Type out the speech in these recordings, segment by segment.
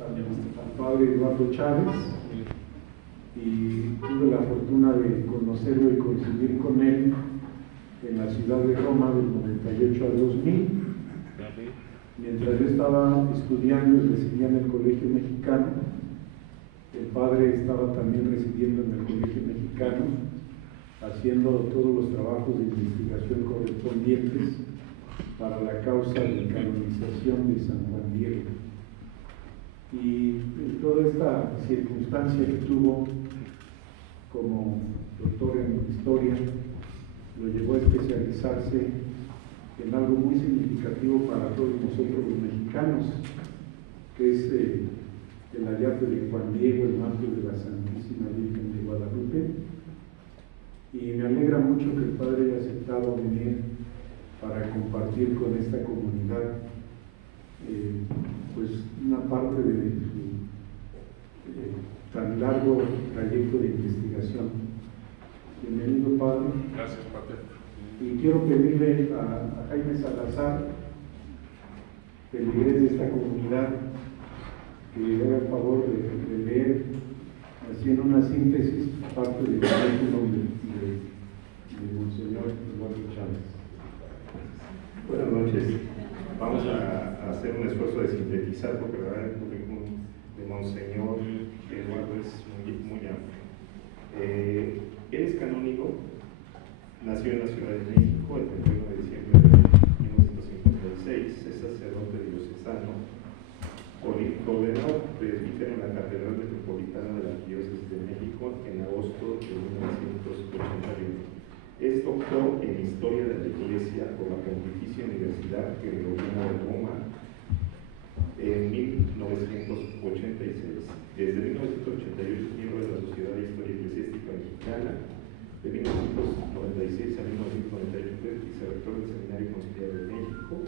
al padre Eduardo Chávez, y tuve la fortuna de conocerlo y coincidir con él en la ciudad de Roma del 98 al 2000. Mientras yo estaba estudiando y residía en el Colegio Mexicano, el padre estaba también residiendo en el Colegio Mexicano, haciendo todos los trabajos de investigación correspondientes para la causa de canonización de San Juan Diego. Y toda esta circunstancia que tuvo como doctor en historia lo llevó a especializarse en algo muy significativo para todos nosotros los mexicanos, que es el hallazgo de Juan Diego, el manto de la Santísima Virgen de Guadalupe. Y me alegra mucho que el padre haya aceptado venir para compartir con esta comunidad pues una parte de su tan largo trayecto de investigación. Bienvenido, padre. Gracias, padre. Y quiero pedirle a Jaime Salazar, feligrés de esta comunidad, que le haga el favor de leer, así en una síntesis, parte del currículum de Monseñor Eduardo Chávez. Buenas noches. Vamos a hacer un esfuerzo de sintetizar, porque la verdad el currículum de Monseñor Eduardo es muy amplio. Él es canónigo, nació en la Ciudad de México el 31 de diciembre de 1956, es sacerdote diocesano, ordenado presbítero en la Catedral Metropolitana de la Diócesis de México en agosto de 1981. Es doctor en Historia de la Iglesia por la Pontificia Universidad Gregoriana de Roma en 1986. Desde 1988 es miembro de la Sociedad de Historia Eclesiástica Mexicana. De 1996 a 1998 fue vicerrector del Seminario Conciliar de México.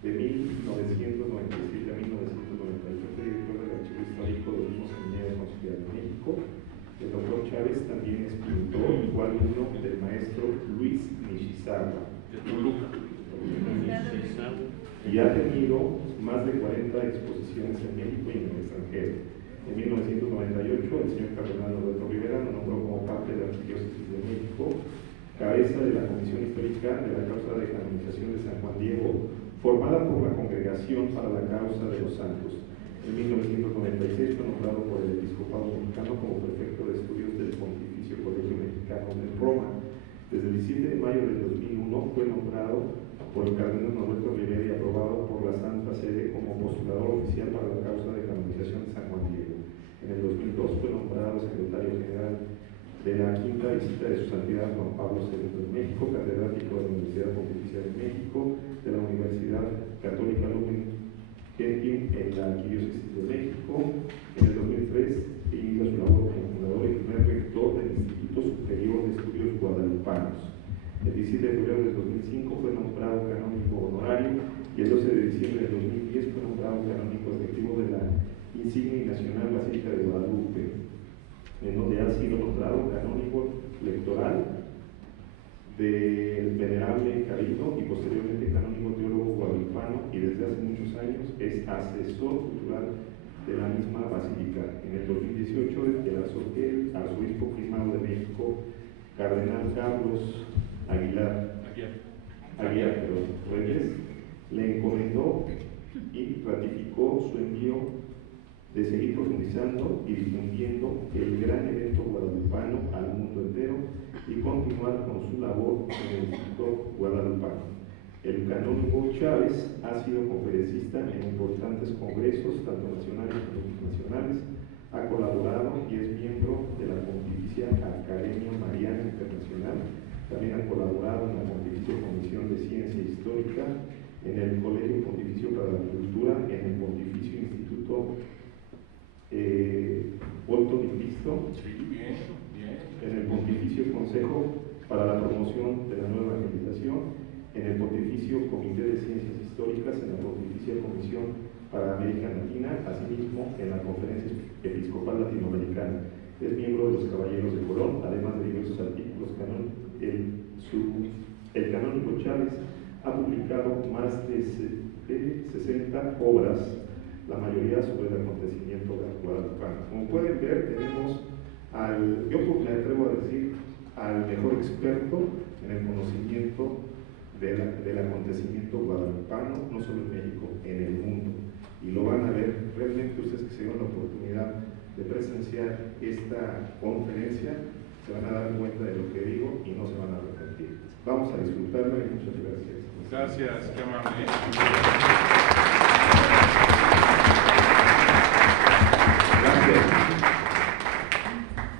De 1997 a 1998 fue director del Archivo Histórico del mismo Seminario Conciliar de México. El doctor Chávez también es pintor, igual alumno del maestro Luis Nishizawa. Y ha tenido más de 40 exposiciones en México y en el extranjero. En 1998, el señor Cardenal Roberto Rivera lo nombró como parte de la Arquidiócesis de México, cabeza de la Comisión Histórica de la Causa de Canonización de San Juan Diego, formada por la Congregación para la Causa de los Santos. En 1996 fue nombrado por el Episcopado Mexicano como prefecto de estudios del Pontificio Colegio Mexicano de Roma. Desde el 17 de mayo del 2001 fue nombrado por el Cardenal Roberto Rivera y aprobado por la Santa Sede como postulador oficial para la causa de canonización de San Juan Diego. En el 2002 fue nombrado secretario general de la quinta visita de su santidad Juan Pablo II en México, catedrático de la Universidad Pontificia de México, de la Universidad Católica Lumen Gentium en la Arquidiócesis de México. En el 2003 inicia su labor como fundador y primer rector del Instituto Superior de Estudios Guadalupanos. El 17 de febrero del 2005 fue nombrado canónigo honorario y el 12 de diciembre del 2010 fue nombrado canónigo efectivo de la Insignia y Nacional Basílica de Guadalupe, en donde ha sido nombrado canónigo lectoral del Venerable Cabildo y posteriormente canónigo teólogo guadalupano, y desde hace muchos años es asesor cultural de la misma basílica. En el 2018 el arzobispo primado de México, Cardenal Carlos Aguilar Reyes, le encomendó y ratificó su envío de seguir profundizando y difundiendo el gran evento guadalupano al mundo entero y continuar con su labor en el Instituto Guadalupano. El canónigo Chávez ha sido conferencista en importantes congresos, tanto nacionales como internacionales, ha colaborado y es miembro de la Pontificia Academia Mariana Internacional. También ha colaborado en la Pontificia Comisión de Ciencia Histórica, en el Colegio Pontificio para la Cultura, en el Pontificio Instituto Otto di Cristo, en el Pontificio Consejo para la Promoción de la Nueva Evangelización, en el Pontificio Comité de Ciencias Históricas, en la Pontificia Comisión para América Latina, asimismo en la Conferencia Episcopal Latinoamericana. Es miembro de los Caballeros de Colón, además de diversos artículos. El canónigo Chávez ha publicado más de 60 obras la mayoría sobre el acontecimiento guadalupano. Como pueden ver, tenemos yo me atrevo a decir, al mejor experto en el conocimiento del acontecimiento guadalupano, no solo en México, en el mundo. Y lo van a ver, realmente ustedes que se dieron la oportunidad de presenciar esta conferencia, se van a dar cuenta de lo que digo y no se van a arrepentir. Vamos a disfrutarla y muchas gracias. Gracias, qué amable. Gracias.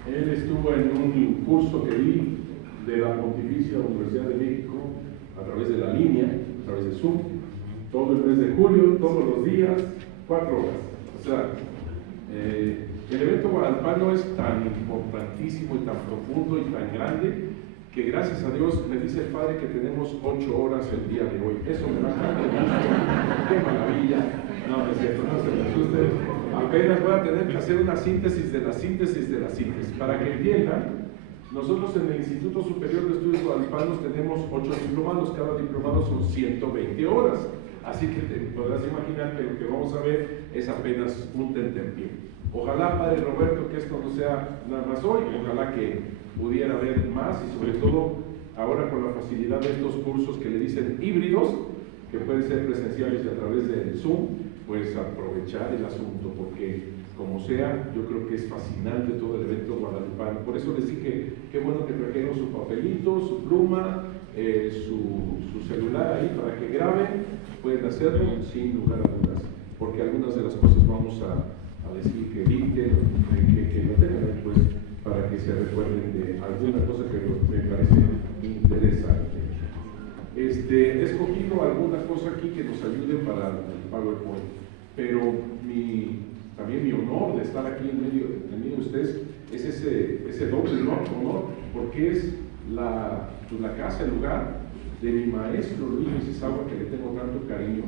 Él estuvo en un curso que di de la Pontificia Universidad de México a través de la línea, a través de Zoom, todo el mes de julio, todos los días, 4 horas. O sea, el evento guadalupano es tan importantísimo y tan profundo y tan grande que gracias a Dios me dice el Padre que tenemos 8 horas el día de hoy. Eso me va a dar qué maravilla. No, es cierto, no se me asusten. Apenas voy a tener que hacer una síntesis de la síntesis de la síntesis. Para que entiendan, nosotros en el Instituto Superior de Estudios Guadalupanos tenemos 8 diplomados, cada diplomado son 120 horas. Así que te podrás imaginar que lo que vamos a ver es apenas un tentempié. Ojalá, Padre Roberto, que esto no sea nada más hoy, ojalá que pudiera haber más y sobre todo ahora con la facilidad de estos cursos que le dicen híbridos, que pueden ser presenciales y a través de Zoom, pues aprovechar el asunto, porque como sea, yo creo que es fascinante todo el evento guadalupano. Por eso les dije, qué bueno que trajeron su papelito, su pluma, su celular ahí para que graben, pueden hacerlo sin lugar a dudas, porque algunas de las cosas vamos a decir que dicten, que lo tengan ahí, pues, para que se recuerden de alguna cosa que me parece interesante. He escogido alguna cosa aquí que nos ayude para el PowerPoint, pero también mi honor de estar aquí en medio de ustedes es ese doble honor, porque es la casa, el lugar de mi maestro Luis Isagua, que le tengo tanto cariño.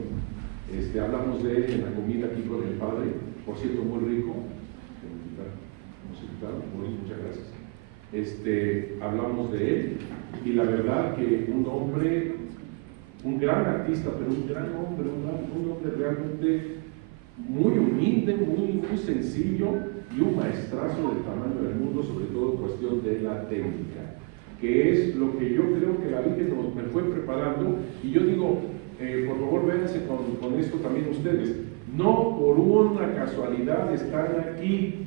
Hablamos de él en la comida aquí con el Padre, por cierto, muy rico. Muchas gracias. Hablamos de él, y la verdad que un hombre, un gran artista, pero un gran hombre, un hombre realmente muy humilde, muy sencillo, y un maestrazo del tamaño del mundo, sobre todo cuestión de la técnica, que es lo que yo creo que la Virgen me fue preparando. Y yo digo, por favor, véanse con esto también ustedes, no por una casualidad están aquí,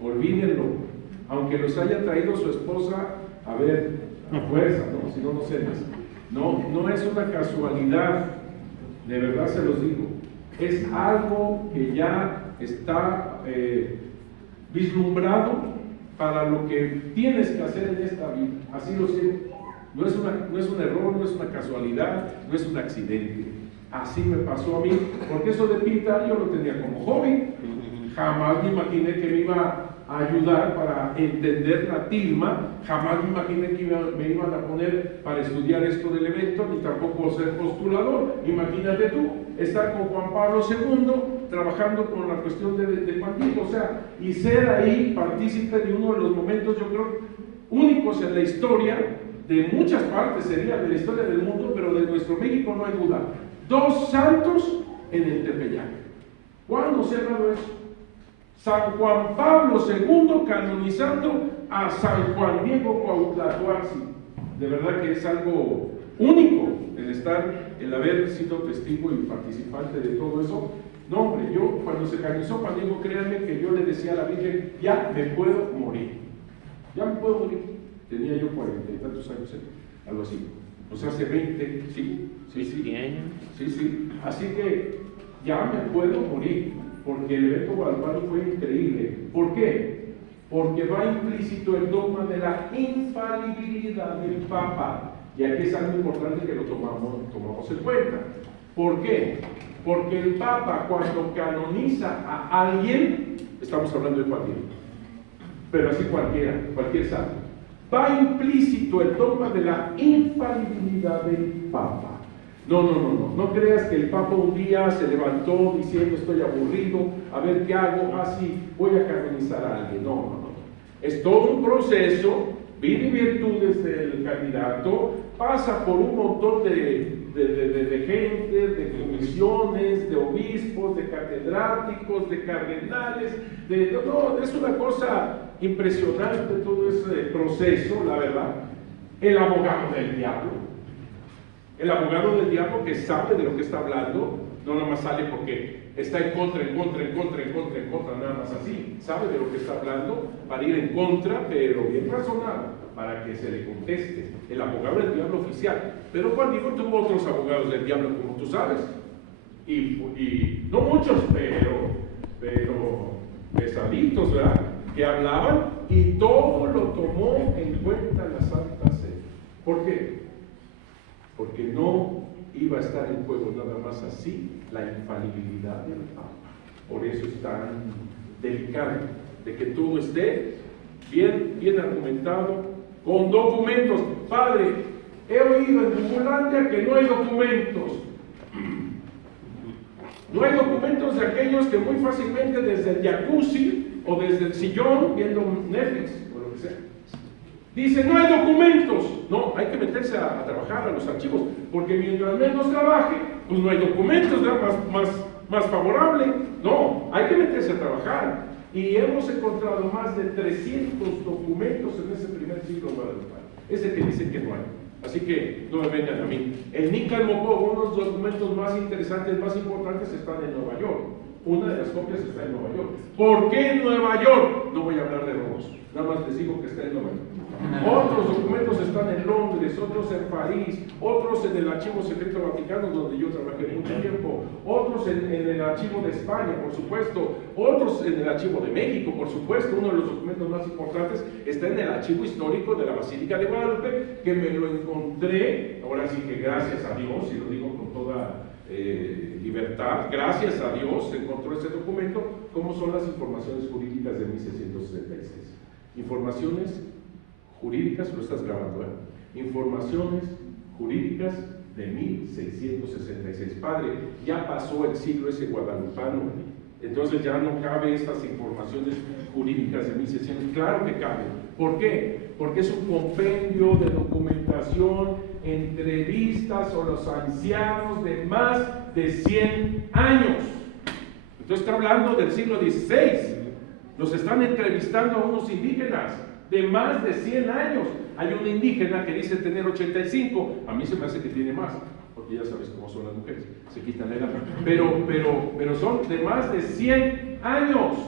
olvídenlo, aunque los haya traído su esposa, a ver, a fuerza, ¿no? Si no, no cenas. No es una casualidad, de verdad se los digo, es algo que ya está vislumbrado para lo que tienes que hacer en esta vida, así lo siento. No es un error, no es una casualidad, no es un accidente. Así me pasó a mí, porque eso de pintar yo lo tenía como hobby. Jamás me imaginé que me iba a ayudar para entender la tilma, jamás me imaginé que me iban a poner para estudiar esto del evento, ni tampoco ser postulador. Imagínate tú, estar con Juan Pablo II, trabajando con la cuestión de Juan Diego, o sea, y ser ahí partícipe de uno de los momentos, yo creo, únicos en la historia, de muchas partes sería de la historia del mundo, pero de nuestro México no hay duda. 2 santos en el Tepeyac. ¿Cuándo se ha dado eso? San Juan Pablo II canonizando a San Juan Diego Cuauhtlatoaxi. De verdad que es algo único el haber sido testigo y participante de todo eso. No, hombre, yo cuando se canonizó Juan Diego, créanme que yo le decía a la Virgen, ya me puedo morir. Ya me puedo morir. Tenía yo 40 y tantos años, algo así. O sea, hace 20, sí. Sí. Así que ya me puedo morir, porque el evento guadalupano fue increíble. ¿Por qué? Porque va implícito el dogma de la infalibilidad del Papa. Y aquí es algo importante que lo tomamos en cuenta. ¿Por qué? Porque el Papa, cuando canoniza a alguien, estamos hablando de Juan Diego, pero así cualquier santo, va implícito el dogma de la infalibilidad del Papa. No creas que el Papa un día se levantó diciendo estoy aburrido, a ver qué hago, así voy a canonizar a alguien. No. Es todo un proceso, vida y virtudes del candidato, pasa por un montón de de gente, de comisiones, de obispos, de catedráticos, de cardenales, no, es una cosa impresionante todo ese proceso, la verdad. El abogado del diablo. El abogado del diablo que sabe de lo que está hablando, no nada más sale porque está en contra, nada más así. Sabe de lo que está hablando para ir en contra, pero bien razonado, para que se le conteste. El abogado del diablo oficial. Pero Juan Diego tuvo otros abogados del diablo, como tú sabes. Y no muchos, pero pesaditos, ¿verdad? Que hablaban y todo lo tomó en cuenta la Santa Sede. ¿Por qué? Porque no iba a estar en juego nada más así la infalibilidad del Papa. Por eso es tan delicado de que todo esté bien argumentado, con documentos. Padre, he oído en Tumulandia que no hay documentos. No hay documentos de aquellos que muy fácilmente desde el jacuzzi o desde el sillón viendo Netflix o lo que sea. Dice, no hay documentos. No, hay que meterse a trabajar a los archivos, porque mientras menos trabaje, pues no hay documentos, más favorable. No, hay que meterse a trabajar. Y hemos encontrado más de 300 documentos en ese primer siglo guadalupano. Ese que dicen que no hay. Así que no me vengan a mí. El Nícar Mocó, uno de los documentos más interesantes, más importantes, están en Nueva York. Una de las copias está en Nueva York. ¿Por qué en Nueva York? No voy a hablar de robos, nada más les digo que está en Nueva York. Otros documentos están en Londres, otros en París, otros en el Archivo Secreto Vaticano, donde yo trabajé mucho tiempo, otros en el Archivo de España, por supuesto, otros en el Archivo de México, por supuesto. Uno de los documentos más importantes está en el Archivo Histórico de la Basílica de Guadalupe, que me lo encontré, ahora sí que gracias a Dios, y lo digo con toda libertad, gracias a Dios se encontró ese documento, como son las informaciones jurídicas de 1666. Informaciones jurídicas, lo estás grabando, Informaciones jurídicas de 1666. Padre, ya pasó el siglo ese guadalupano, entonces ya no cabe estas informaciones jurídicas de 1600. Claro que cabe. ¿Por qué? Porque es un compendio de documentación, entrevistas a los ancianos de más de 100 años. Entonces está hablando del siglo XVI. Nos están entrevistando a unos indígenas de más de 100 años. Hay un indígena que dice tener 85, a mí se me hace que tiene más, porque ya sabes cómo son las mujeres, se quitan la edad, pero son de más de 100 años.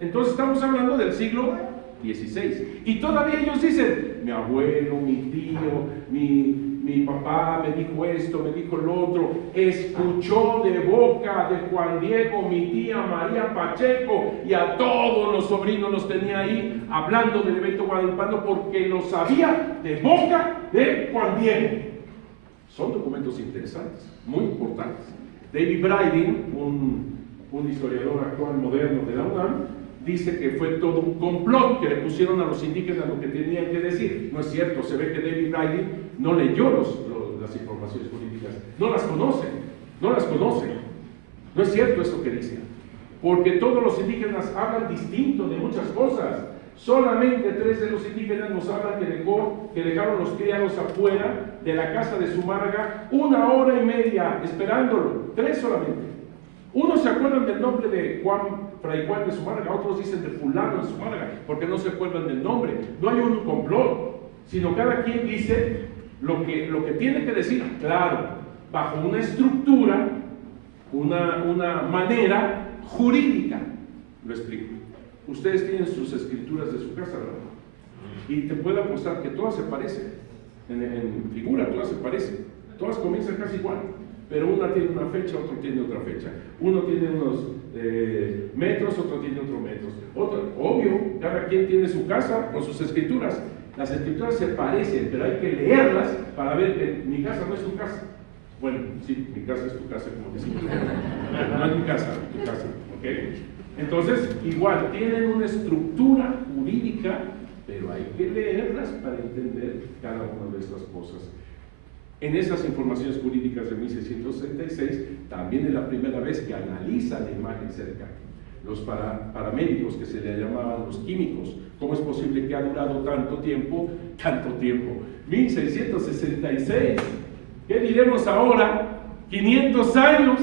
Entonces estamos hablando del siglo XVI. Y todavía ellos dicen, mi abuelo, mi tío, mi papá me dijo esto, me dijo lo otro, escuchó de boca de Juan Diego, mi tía María Pacheco, y a todos los sobrinos los tenía ahí hablando del evento guadalupano porque lo sabía de boca de Juan Diego. Son documentos interesantes, muy importantes. David Briding, un historiador actual moderno de la UNAM, dice que fue todo un complot, que le pusieron a los indígenas lo que tenían que decir. No es cierto, se ve que David Briding no leyó las informaciones jurídicas, no las conoce. No es cierto eso que dice, porque todos los indígenas hablan distinto de muchas cosas. Solamente 3 de los indígenas nos hablan que dejaron los criados afuera de la casa de Zumárraga 1 hora y media esperándolo, 3 solamente. Unos se acuerdan del nombre de Fray Juan de Zumárraga, otros dicen de fulano de Zumárraga, porque no se acuerdan del nombre. No hay un complot, sino cada quien dice lo que tiene que decir, claro, bajo una estructura, una manera jurídica. Lo explico. Ustedes tienen sus escrituras de su casa, ¿verdad? Y te puedo apostar que todas se parecen, en figura todas se parecen, todas comienzan casi igual. Pero una tiene una fecha, otro tiene otra fecha. Uno tiene unos metros, otro tiene otros metros. Obvio, cada quien tiene su casa con sus escrituras. Las escrituras se parecen, pero hay que leerlas para ver que mi casa no es tu casa. Bueno, sí, mi casa es tu casa, como decimos. No es mi casa, es tu casa. ¿Ok? Entonces, igual, tienen una estructura jurídica, pero hay que leerlas para entender cada una de estas cosas. En esas informaciones jurídicas de 1666, también es la primera vez que analiza la imagen cerca. Los paramédicos, que se le llamaban los químicos. ¿Cómo es posible que ha durado tanto tiempo? 1666. ¿Qué diremos ahora? 500 años.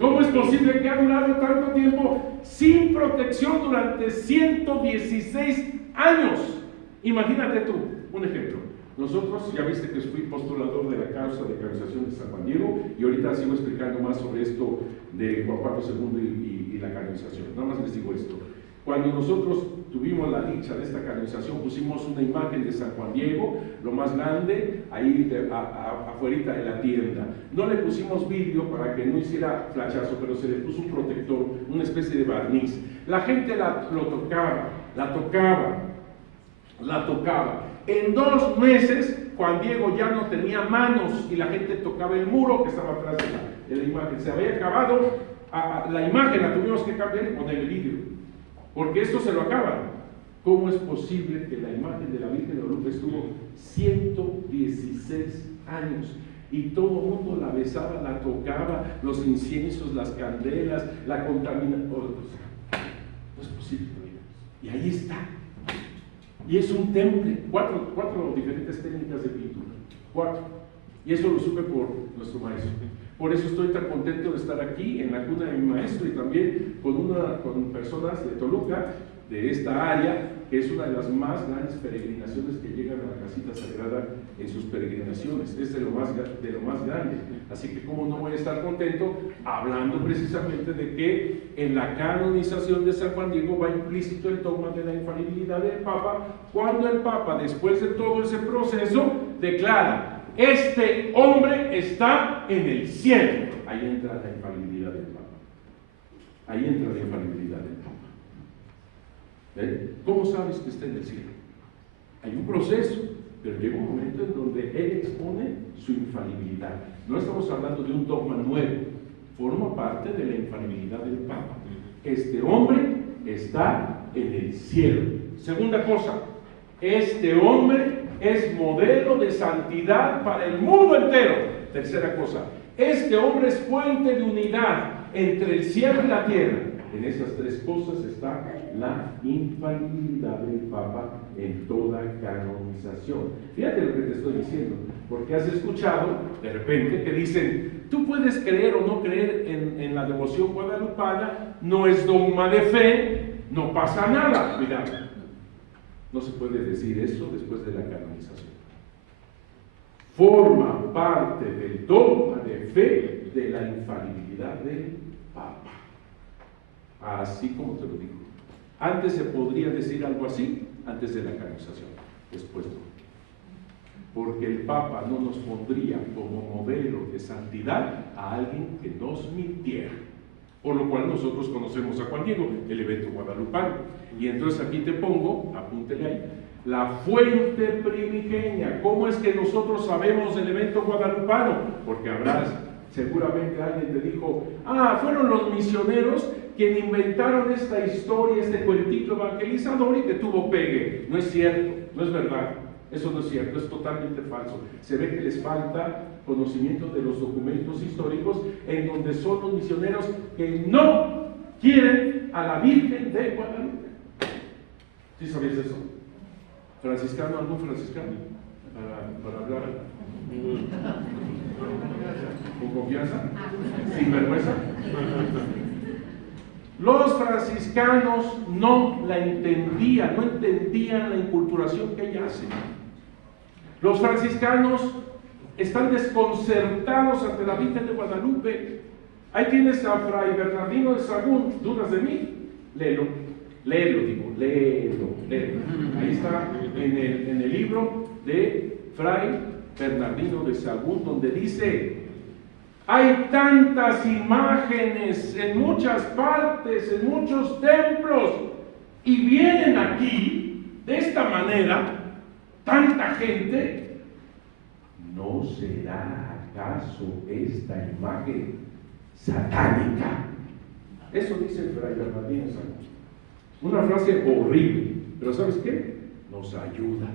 ¿Cómo es posible que ha durado tanto tiempo sin protección durante 116 años? Imagínate tú, un ejemplo. Nosotros, ya viste que fui postulador de la causa de canonización de San Juan Diego, y ahorita sigo explicando más sobre esto de Juan Pablo II y la canonización. Nada más les digo esto. Cuando nosotros tuvimos la dicha de esta canonización, pusimos una imagen de San Juan Diego, lo más grande, ahí afuera de la tienda. No le pusimos vidrio para que no hiciera flachazo, pero se le puso un protector, una especie de barniz. La gente lo tocaba, la tocaba. En 2 meses, Juan Diego ya no tenía manos y la gente tocaba el muro que estaba atrás de la imagen. Se había acabado la imagen, la tuvimos que cambiar y poner el vidrio. Porque esto se lo acaban. ¿Cómo es posible que la imagen de la Virgen de Guadalupe estuvo 116 años? Y todo el mundo la besaba, la tocaba, los inciensos, las candelas, la contaminación. No es posible. Y ahí está. Y es un temple, cuatro diferentes técnicas de pintura. 4. Y eso lo supe por nuestro maestro. Por eso estoy tan contento de estar aquí en la cuna de mi maestro y también con personas de Toluca, de esta área, que es una de las más grandes peregrinaciones que llegan a la casita sagrada en sus peregrinaciones. Es de lo más grande. Así que cómo no voy a estar contento hablando precisamente de que en la canonización de San Juan Diego va implícito el dogma de la infalibilidad del Papa, cuando el Papa, después de todo ese proceso, declara: este hombre está en el cielo. Ahí entra la infalibilidad del Papa. Ahí entra la infalibilidad del Papa. ¿Cómo sabes que está en el cielo? Hay un proceso, pero llega un momento en donde él expone su infalibilidad. No estamos hablando de un dogma nuevo, forma parte de la infalibilidad del Papa. Este hombre está en el cielo. Segunda cosa, este hombre es modelo de santidad para el mundo entero. Tercera cosa, este hombre es fuente de unidad entre el cielo y la tierra. En esas 3 cosas está la infalibilidad del Papa en toda canonización. Fíjate lo que te estoy diciendo, porque has escuchado de repente que dicen: tú puedes creer o no creer en la devoción guadalupana, no es dogma de fe, no pasa nada. Mira, no se puede decir eso después de la canonización. Forma parte del dogma de fe de la infalibilidad del Papa. Así como te lo digo. Antes se podría decir algo así, antes de la canonización, después no. Porque el Papa no nos pondría como modelo de santidad a alguien que nos mintiera. Por lo cual nosotros conocemos a Juan Diego, el evento guadalupano. Y entonces aquí te pongo, apúntele ahí, la fuente primigenia. ¿Cómo es que nosotros sabemos del evento guadalupano? Porque seguramente alguien te dijo: fueron los misioneros quienes inventaron esta historia, este cuentito evangelizador y que tuvo pegue. No es cierto, no es verdad. Eso no es cierto, es totalmente falso. Se ve que les falta conocimiento de los documentos históricos, en donde son los misioneros que no quieren a la Virgen de Guadalupe. ¿Sí sabías eso? ¿Franciscano? ¿Algún franciscano? Para hablar con confianza, sin vergüenza. Los franciscanos no entendían la inculturación que ella hace. Los franciscanos están desconcertados ante la Virgen de Guadalupe. Ahí tienes a Fray Bernardino de Sahagún. ¿Dudas de mí? Léelo. Ahí está en el libro de Fray Bernardino de Sahagún, donde dice: hay tantas imágenes en muchas partes, en muchos templos, y vienen aquí de esta manera tanta gente. ¿No será acaso esta imagen satánica? Eso dice el Fray Bernardino de Sahagún. Una frase horrible, pero ¿sabes qué? Nos ayuda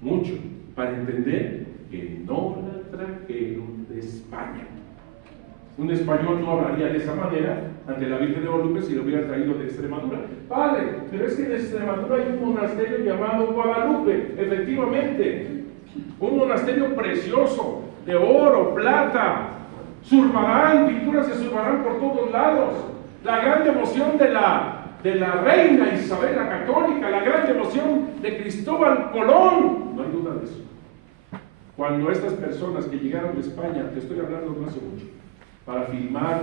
mucho para entender que no la trajeron de España. Un español no hablaría de esa manera ante la Virgen de Guadalupe si lo hubiera traído de Extremadura. Padre, pero es que en Extremadura hay un monasterio llamado Guadalupe. Efectivamente, un monasterio precioso, de oro, plata. Zurbarán, pinturas de Zurbarán por todos lados. La gran devoción de la reina Isabel la Católica, la gran devoción de Cristóbal Colón. No hay duda de eso. Cuando estas personas que llegaron de España, te estoy hablando no hace mucho, para filmar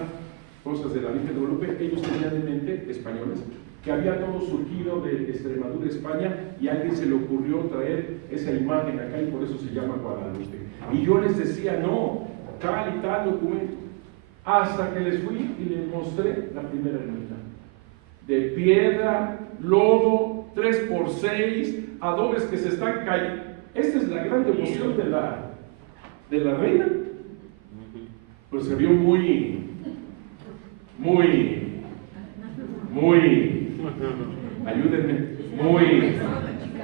cosas de la Virgen de Guadalupe, ellos tenían en mente, españoles, que había todo surgido de Extremadura, España, y a alguien se le ocurrió traer esa imagen acá y por eso se llama Guadalupe. Y yo les decía, no, tal y tal documento, hasta que les fui y les mostré la primera ermita, de piedra, lodo, 3x6, adobes que se están cayendo. Esta es la gran devoción de la reina. Pues se vio muy, ayúdenme, muy,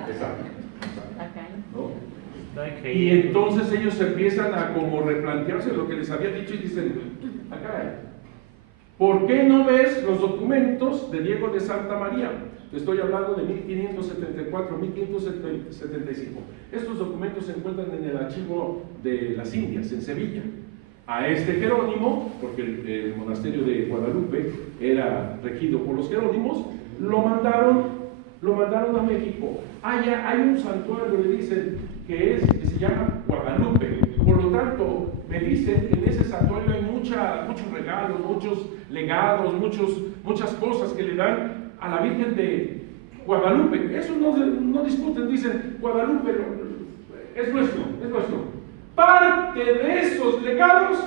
exacto, ¿no? Y entonces ellos empiezan a como replantearse lo que les había dicho y dicen, acá, ¿por qué no ves los documentos de Diego de Santa María? Te estoy hablando de 1574, 1575. Estos documentos se encuentran en el archivo de las Indias, en Sevilla. A este Jerónimo, porque el monasterio de Guadalupe era regido por los Jerónimos, lo mandaron a México. Hay un santuario, le dicen, que se llama Guadalupe. Por lo tanto, me dicen, en ese santuario hay muchos regalos, muchos legados, muchas cosas que le dan a la Virgen de Guadalupe. Eso no discuten, dicen, Guadalupe es nuestro. Parte de esos legados,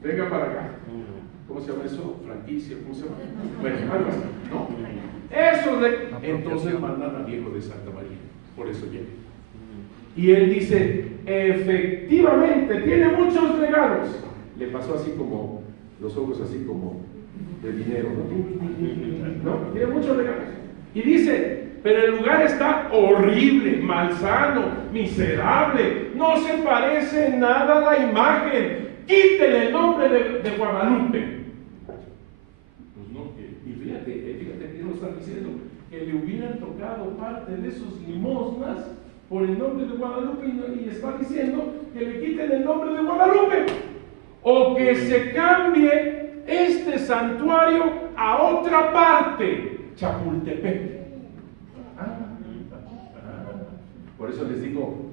venga para acá. ¿Cómo se llama eso? Franquicia, ¿cómo se llama? Bueno, algo así, ¿no? Entonces mandan a Diego de Santa María, por eso llega. Y él dice, efectivamente, tiene muchos legados. Le pasó así como, los ojos así como de dinero, ¿no? ¿No? Tiene muchos legados. Y dice, pero el lugar está horrible, malsano, miserable, no se parece en nada a la imagen. Quítele el nombre de Guadalupe. Pues no, y fíjate que nos están diciendo que le hubieran tocado parte de esos limosnas por el nombre de Guadalupe y está diciendo que le quiten el nombre de Guadalupe o que se cambie este santuario a otra parte, Chapultepec. Por eso les digo,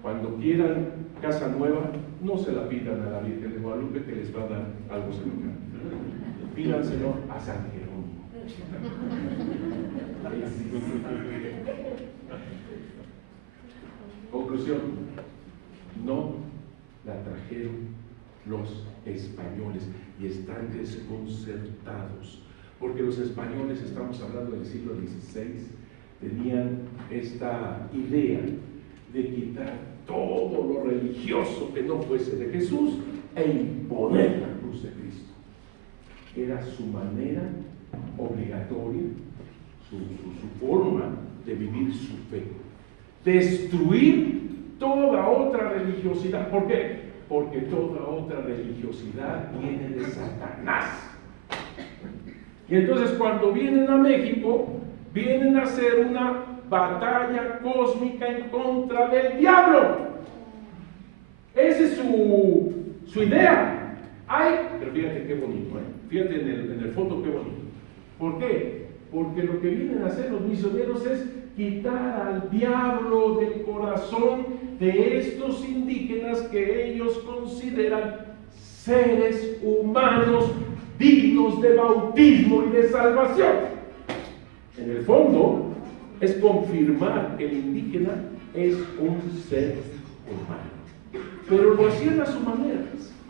cuando quieran casa nueva, no se la pidan a la Virgen de Guadalupe, que les va a dar algo similar. Pídanselo a San Jerónimo. Conclusión, no la trajeron los españoles y están desconcertados, porque los españoles, estamos hablando del siglo XVI, tenían esta idea de quitar todo lo religioso que no fuese de Jesús e imponer la cruz de Cristo. Era su manera obligatoria, su forma de vivir su fe. Destruir toda otra religiosidad. ¿Por qué? Porque toda otra religiosidad viene de Satanás. Y entonces cuando vienen a México, vienen a hacer una batalla cósmica en contra del diablo. Esa es su idea. Pero fíjate qué bonito, fíjate en el fondo qué bonito. ¿Por qué? Porque lo que vienen a hacer los misioneros es quitar al diablo del corazón de estos indígenas que ellos consideran seres humanos dignos de bautismo y de salvación. En el fondo, es confirmar que el indígena es un ser humano. Pero lo hacían a su manera.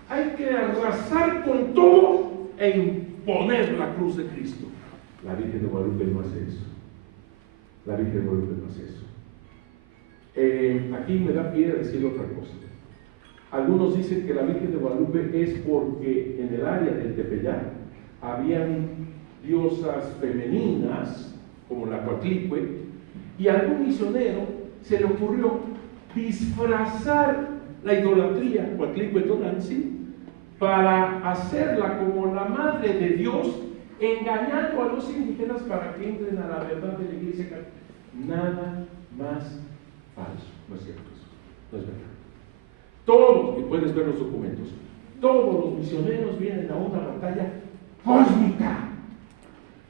Hay que arrasar con todo e imponer la cruz de Cristo. La Virgen de Guadalupe no hace eso. La Virgen de Guadalupe no hace eso. Aquí me da pie a decir otra cosa. Algunos dicen que la Virgen de Guadalupe es porque en el área del Tepeyac habían diosas femeninas, como la Coatlicue, y a algún misionero se le ocurrió disfrazar la idolatría Coatlicue Tonantzin para hacerla como la madre de Dios, engañando a los indígenas para que entren a la verdad de la Iglesia Católica. Nada más Falso, no es cierto eso, no es verdad. Todos, y puedes ver los documentos, todos los misioneros vienen a una batalla cósmica.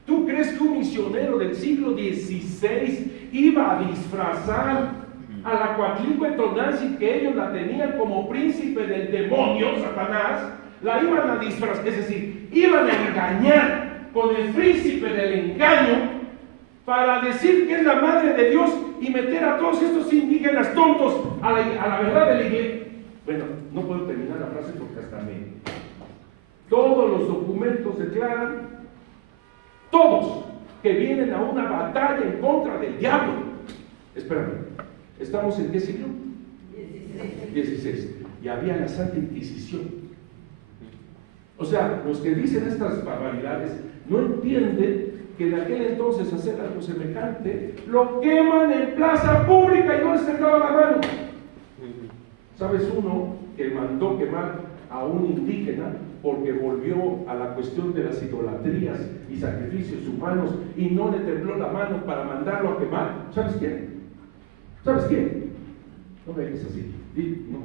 ¿Tú crees que un misionero del siglo XVI iba a disfrazar a la Coatlicue Tonantzin, que ellos la tenían como príncipe del demonio, Satanás? La iban a disfrazar, es decir, iban a engañar con el príncipe del engaño para decir que es la madre de Dios y meter a todos estos indígenas tontos a la verdad de la iglesia. Bueno, no puedo terminar la frase porque hasta me... Todos los documentos declaran, todos, que vienen a una batalla en contra del diablo. Espérame, ¿estamos en qué siglo? 16. Y había la Santa Inquisición. O sea, los que dicen estas barbaridades no entienden que en aquel entonces hacer algo semejante lo queman en plaza pública y no les tendrá la mano. ¿Sabes uno que mandó quemar a un indígena porque volvió a la cuestión de las idolatrías y sacrificios humanos y no le tembló la mano para mandarlo a quemar? ¿Sabes quién? ¿Sabes quién? No me dejes así. No.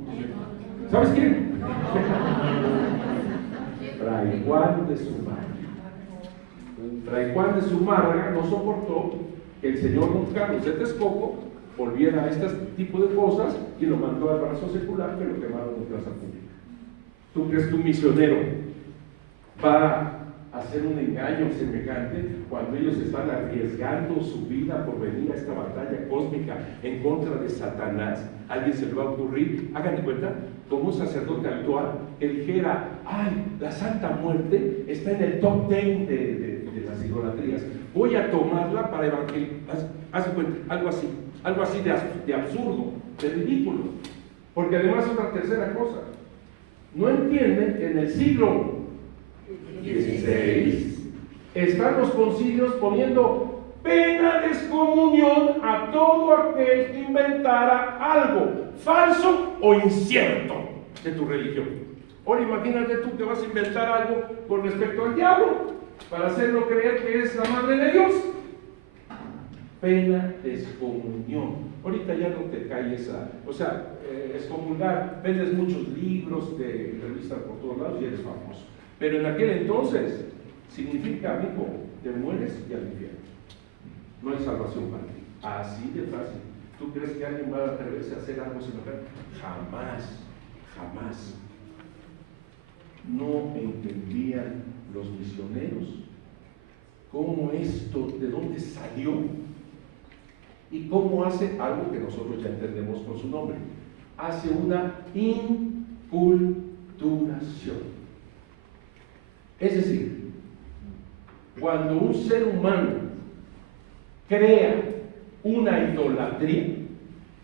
¿Sabes quién? Fray Juan de Zumárraga. Fray Juan de Zumárraga no soportó que el señor Don Carlos de Texcoco volviera a este tipo de cosas y lo mandó al brazo secular, que lo quemaron en plaza pública. ¿Tú crees que un misionero va a hacer un engaño semejante cuando ellos están arriesgando su vida por venir a esta batalla cósmica en contra de Satanás? ¿Alguien se le va a ocurrir? Hagan de cuenta, como un sacerdote actual que dijera: ay, la Santa Muerte está en el top 10 de las idolatrías, voy a tomarla para evangelizar. Haz de cuenta, algo así de absurdo, de ridículo. Porque además otra tercera cosa, no entienden que en el siglo XVI están los concilios poniendo pena de excomunión a todo aquel que inventara algo falso o incierto de tu religión. Ahora imagínate tú que vas a inventar algo con respecto al diablo para hacerlo creer que es la madre de Dios. Pena de excomunión. Ahorita ya no te cae esa, o sea, excomulgar, vendes muchos libros de revistas por todos lados y eres famoso. Pero en aquel entonces significa, amigo, te mueres y al infierno. No hay salvación para ti. Así de fácil. ¿Tú crees que alguien va a atreverse a hacer algo semejante? Jamás, jamás. No entendían los misioneros cómo esto, de dónde salió y cómo hace algo que nosotros ya entendemos con su nombre. Hace una inculturación. Es decir, cuando un ser humano crea una idolatría,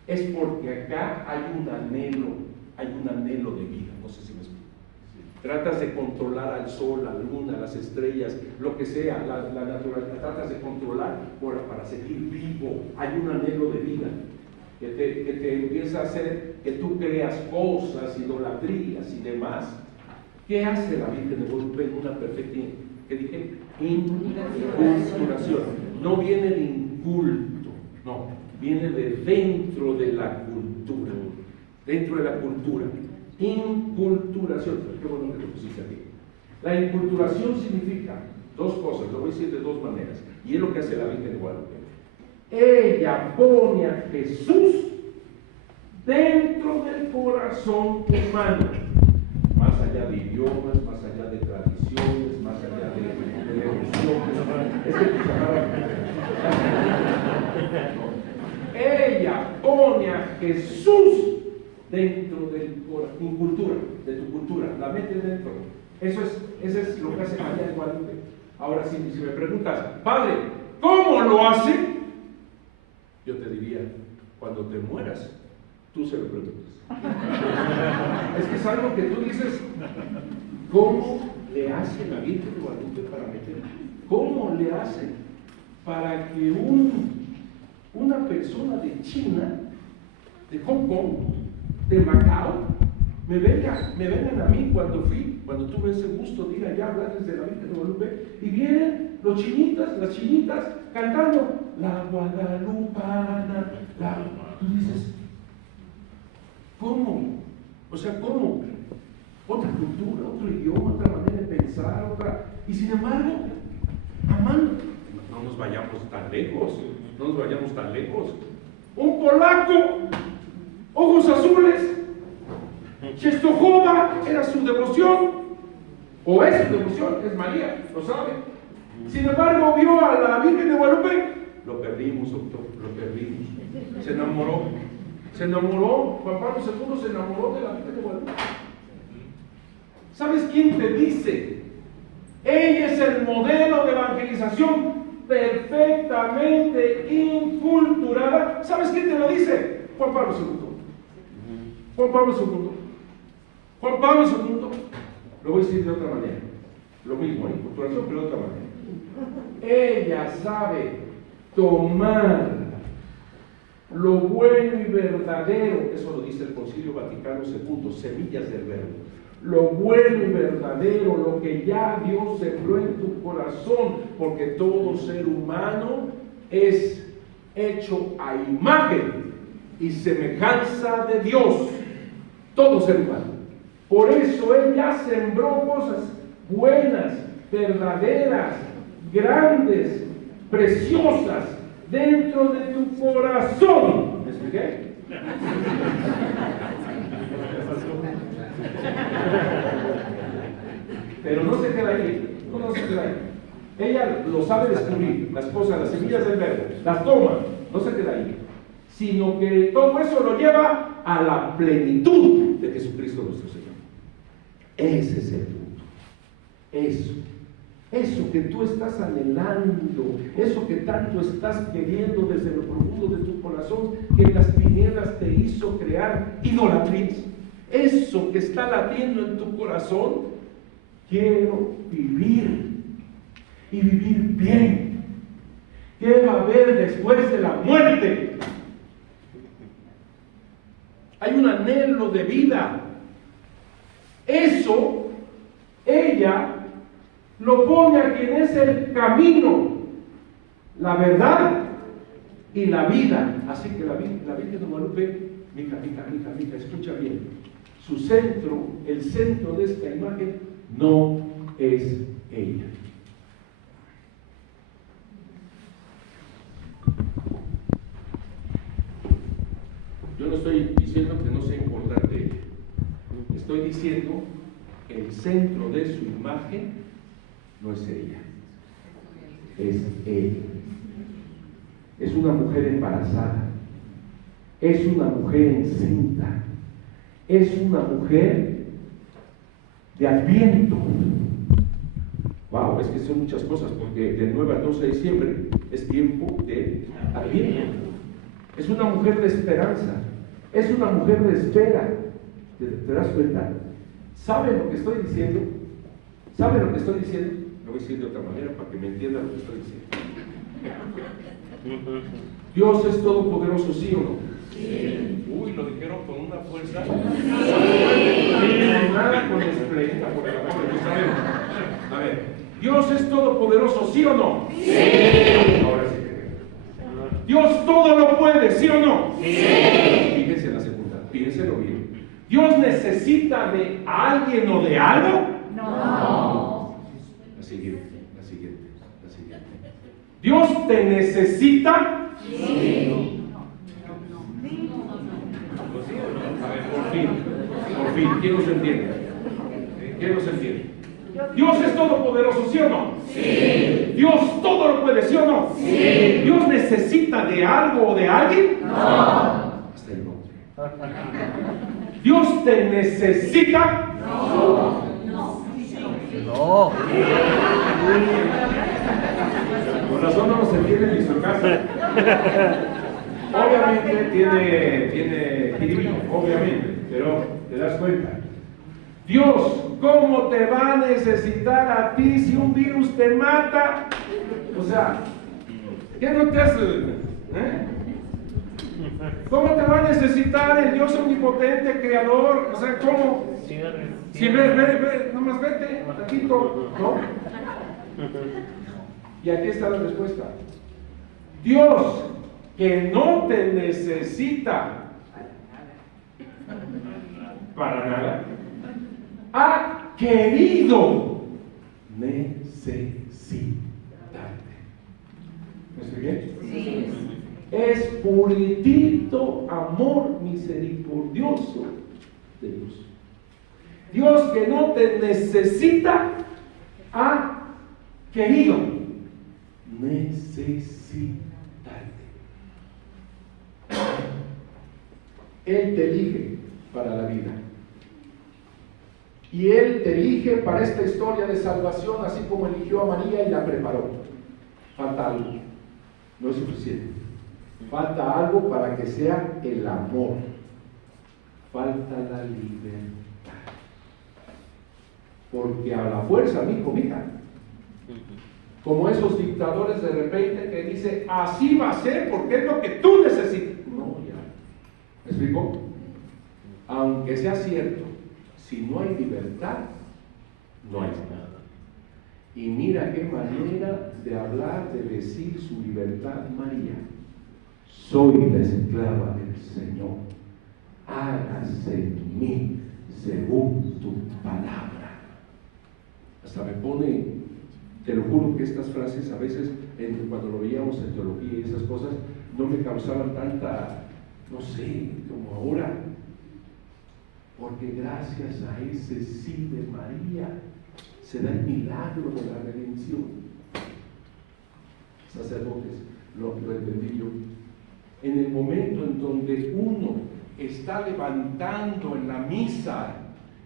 es porque acá hay un anhelo de vida. No sé si me explico. Tratas de controlar al sol, la luna, las estrellas, lo que sea, la naturaleza, tratas de controlar para seguir vivo. Hay un anhelo de vida que te empieza a hacer que tú creas cosas, idolatrías y demás. ¿Qué hace la Virgen de Guadalupe en una perfecta, qué dije? Inculturación. No viene de inculto, no, viene de dentro de la cultura. Dentro de la cultura. Inculturación. Qué bueno que lo pusiste aquí. La inculturación significa dos cosas, lo voy a decir de dos maneras, y es lo que hace la Virgen de Guadalupe. Ella pone a Jesús dentro del corazón humano. Más allá de idiomas, más allá de tradiciones, más allá de devociones. Es que te ella pone a Jesús dentro del corazón, de tu cultura, la mete dentro. Eso es lo que hace María de Guadalupe. Ahora, si me preguntas, Padre, ¿cómo lo hace? Yo te diría, cuando te mueras, tú se lo preguntas. Es que es algo que tú dices, ¿cómo le hace la Virgen de Guadalupe para meter? ¿Cómo le hace para que una persona de China, de Hong Kong, de Macao, me vengan a mí cuando tuve ese gusto de ir allá a hablarles de la Virgen de Guadalupe, y vienen las chinitas, cantando la guadalupana, Tú dices, ¿cómo? O sea, ¿cómo? Otra cultura, otro idioma, otra manera de pensar, otra... Y sin embargo, amando. No nos vayamos tan lejos, no nos vayamos tan lejos. Un polaco, ojos azules, Czestochowa era su devoción, o es su devoción, es María, lo sabe. Sin embargo, vio a la Virgen de Guadalupe, lo perdimos, doctor, lo perdimos. Se enamoró, Juan Pablo II se enamoró de la Virgen de Guadalupe. ¿Sabes quién te dice? Ella es el modelo de evangelización perfectamente inculturada. ¿Sabes quién te lo dice? Juan Pablo II. Juan Pablo II. Juan Pablo II. Lo voy a decir de otra manera. Lo mismo, inculturación, pero de otra manera. Ella sabe tomar lo bueno y verdadero, eso lo dice el Concilio Vaticano II, semillas del verbo. Lo bueno y verdadero, lo que ya Dios sembró en tu corazón, porque todo ser humano es hecho a imagen y semejanza de Dios. Todo ser humano. Por eso Él ya sembró cosas buenas, verdaderas, grandes, preciosas dentro de tu corazón. ¿Me expliqué? Pero no se queda ahí, no se queda ahí. Ella lo sabe descubrir, las cosas, las semillas del verbo, las toma, no se queda ahí, sino que todo eso lo lleva a la plenitud de Jesucristo nuestro Señor. Ese es el punto. Eso que tú estás anhelando, eso que tanto estás queriendo desde lo profundo de tu corazón, que en las tinieblas te hizo crear idolatrías, eso que está latiendo en tu corazón, quiero vivir y vivir bien. ¿Qué va a haber después de la muerte? Hay un anhelo de vida. Eso, ella lo pone a quien es el camino, la verdad y la vida. Así que la Virgen de Guadalupe, mija, escucha bien. Su centro, el centro de esta imagen, no es ella. Yo no estoy diciendo que no sea importante ella. Estoy diciendo que el centro de su imagen no es ella, es él. Es una mujer embarazada, es una mujer encinta, es una mujer de Adviento. Wow, es que son muchas cosas, porque del 9 al 12 de diciembre es tiempo de Adviento. Es una mujer de esperanza, es una mujer de espera. ¿Te das cuenta? ¿Saben lo que estoy diciendo? ¿Saben lo que estoy diciendo? Lo voy a decir de otra manera para que me entiendan lo que estoy diciendo. ¿Dios es todopoderoso, sí o no? Sí. Uy, lo dijeron con una fuerza. Sí. Nada con esplenda, por el amor de Dios. A ver, ¿Dios es todopoderoso, sí o no? Sí. Ahora sí. ¿Dios todo lo puede, sí o no? Sí. Fíjense en la segunda, piénselo bien. ¿Dios necesita de alguien o de algo? No. La siguiente. ¿Dios te necesita? Sí. A ver, por fin, ¿quién nos entiende? ¿Dios es todopoderoso, sí o no? Sí. ¿Dios todo lo puede, sí o no? Sí. ¿Dios necesita de algo o de alguien? No. Hasta el nombre. ¿Dios te necesita? No. Con razón no nos entiende ni su casa. Obviamente tiene jiribilla, obviamente, pero te das cuenta. Dios, ¿cómo te va a necesitar a ti si un virus te mata? O sea, ¿qué no te hace? ¿Cómo te va a necesitar el Dios omnipotente, creador? O sea, ¿cómo? Si ve, nomás vete, tantito, ¿no? Y aquí está la respuesta. Dios que no te necesita para nada, ha querido necesitarte. ¿Me expliqué? Sí. Es puritito amor misericordioso de Dios. Dios que no te necesita, ha querido necesitarte. Él te elige para la vida. Y Él te elige para esta historia de salvación, así como eligió a María y la preparó. Falta algo. No es suficiente. Falta algo para que sea el amor. Falta la libertad. Porque a la fuerza, mijo, mija. Como esos dictadores de repente que dicen, así va a ser porque es lo que tú necesitas. No, ya. ¿Me explico? Aunque sea cierto, si no hay libertad, no hay nada. Y mira qué manera de hablar, de decir su libertad, María. Soy la esclava del Señor. Hágase en mí según tu palabra. Hasta me pone, te lo juro que estas frases a veces, cuando lo veíamos en teología y esas cosas, no me causaban tanta, no sé, como ahora. Porque gracias a ese sí de María se da el milagro de la redención. Sacerdotes, lo entendí yo. En el momento en donde uno está levantando en la misa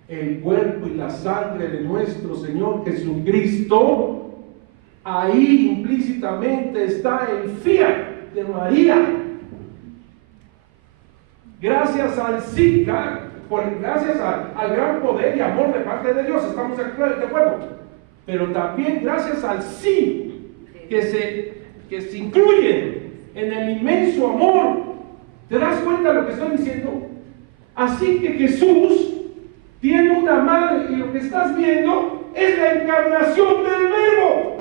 el cuerpo y la sangre de nuestro Señor Jesucristo, ahí implícitamente está el fiat de María. Gracias al sí, gracias al gran poder y amor de parte de Dios, estamos de acuerdo, pero también gracias al sí que se incluye en el inmenso amor. ¿Te das cuenta de lo que estoy diciendo? Así que Jesús tiene una madre y lo que estás viendo es la encarnación del Verbo.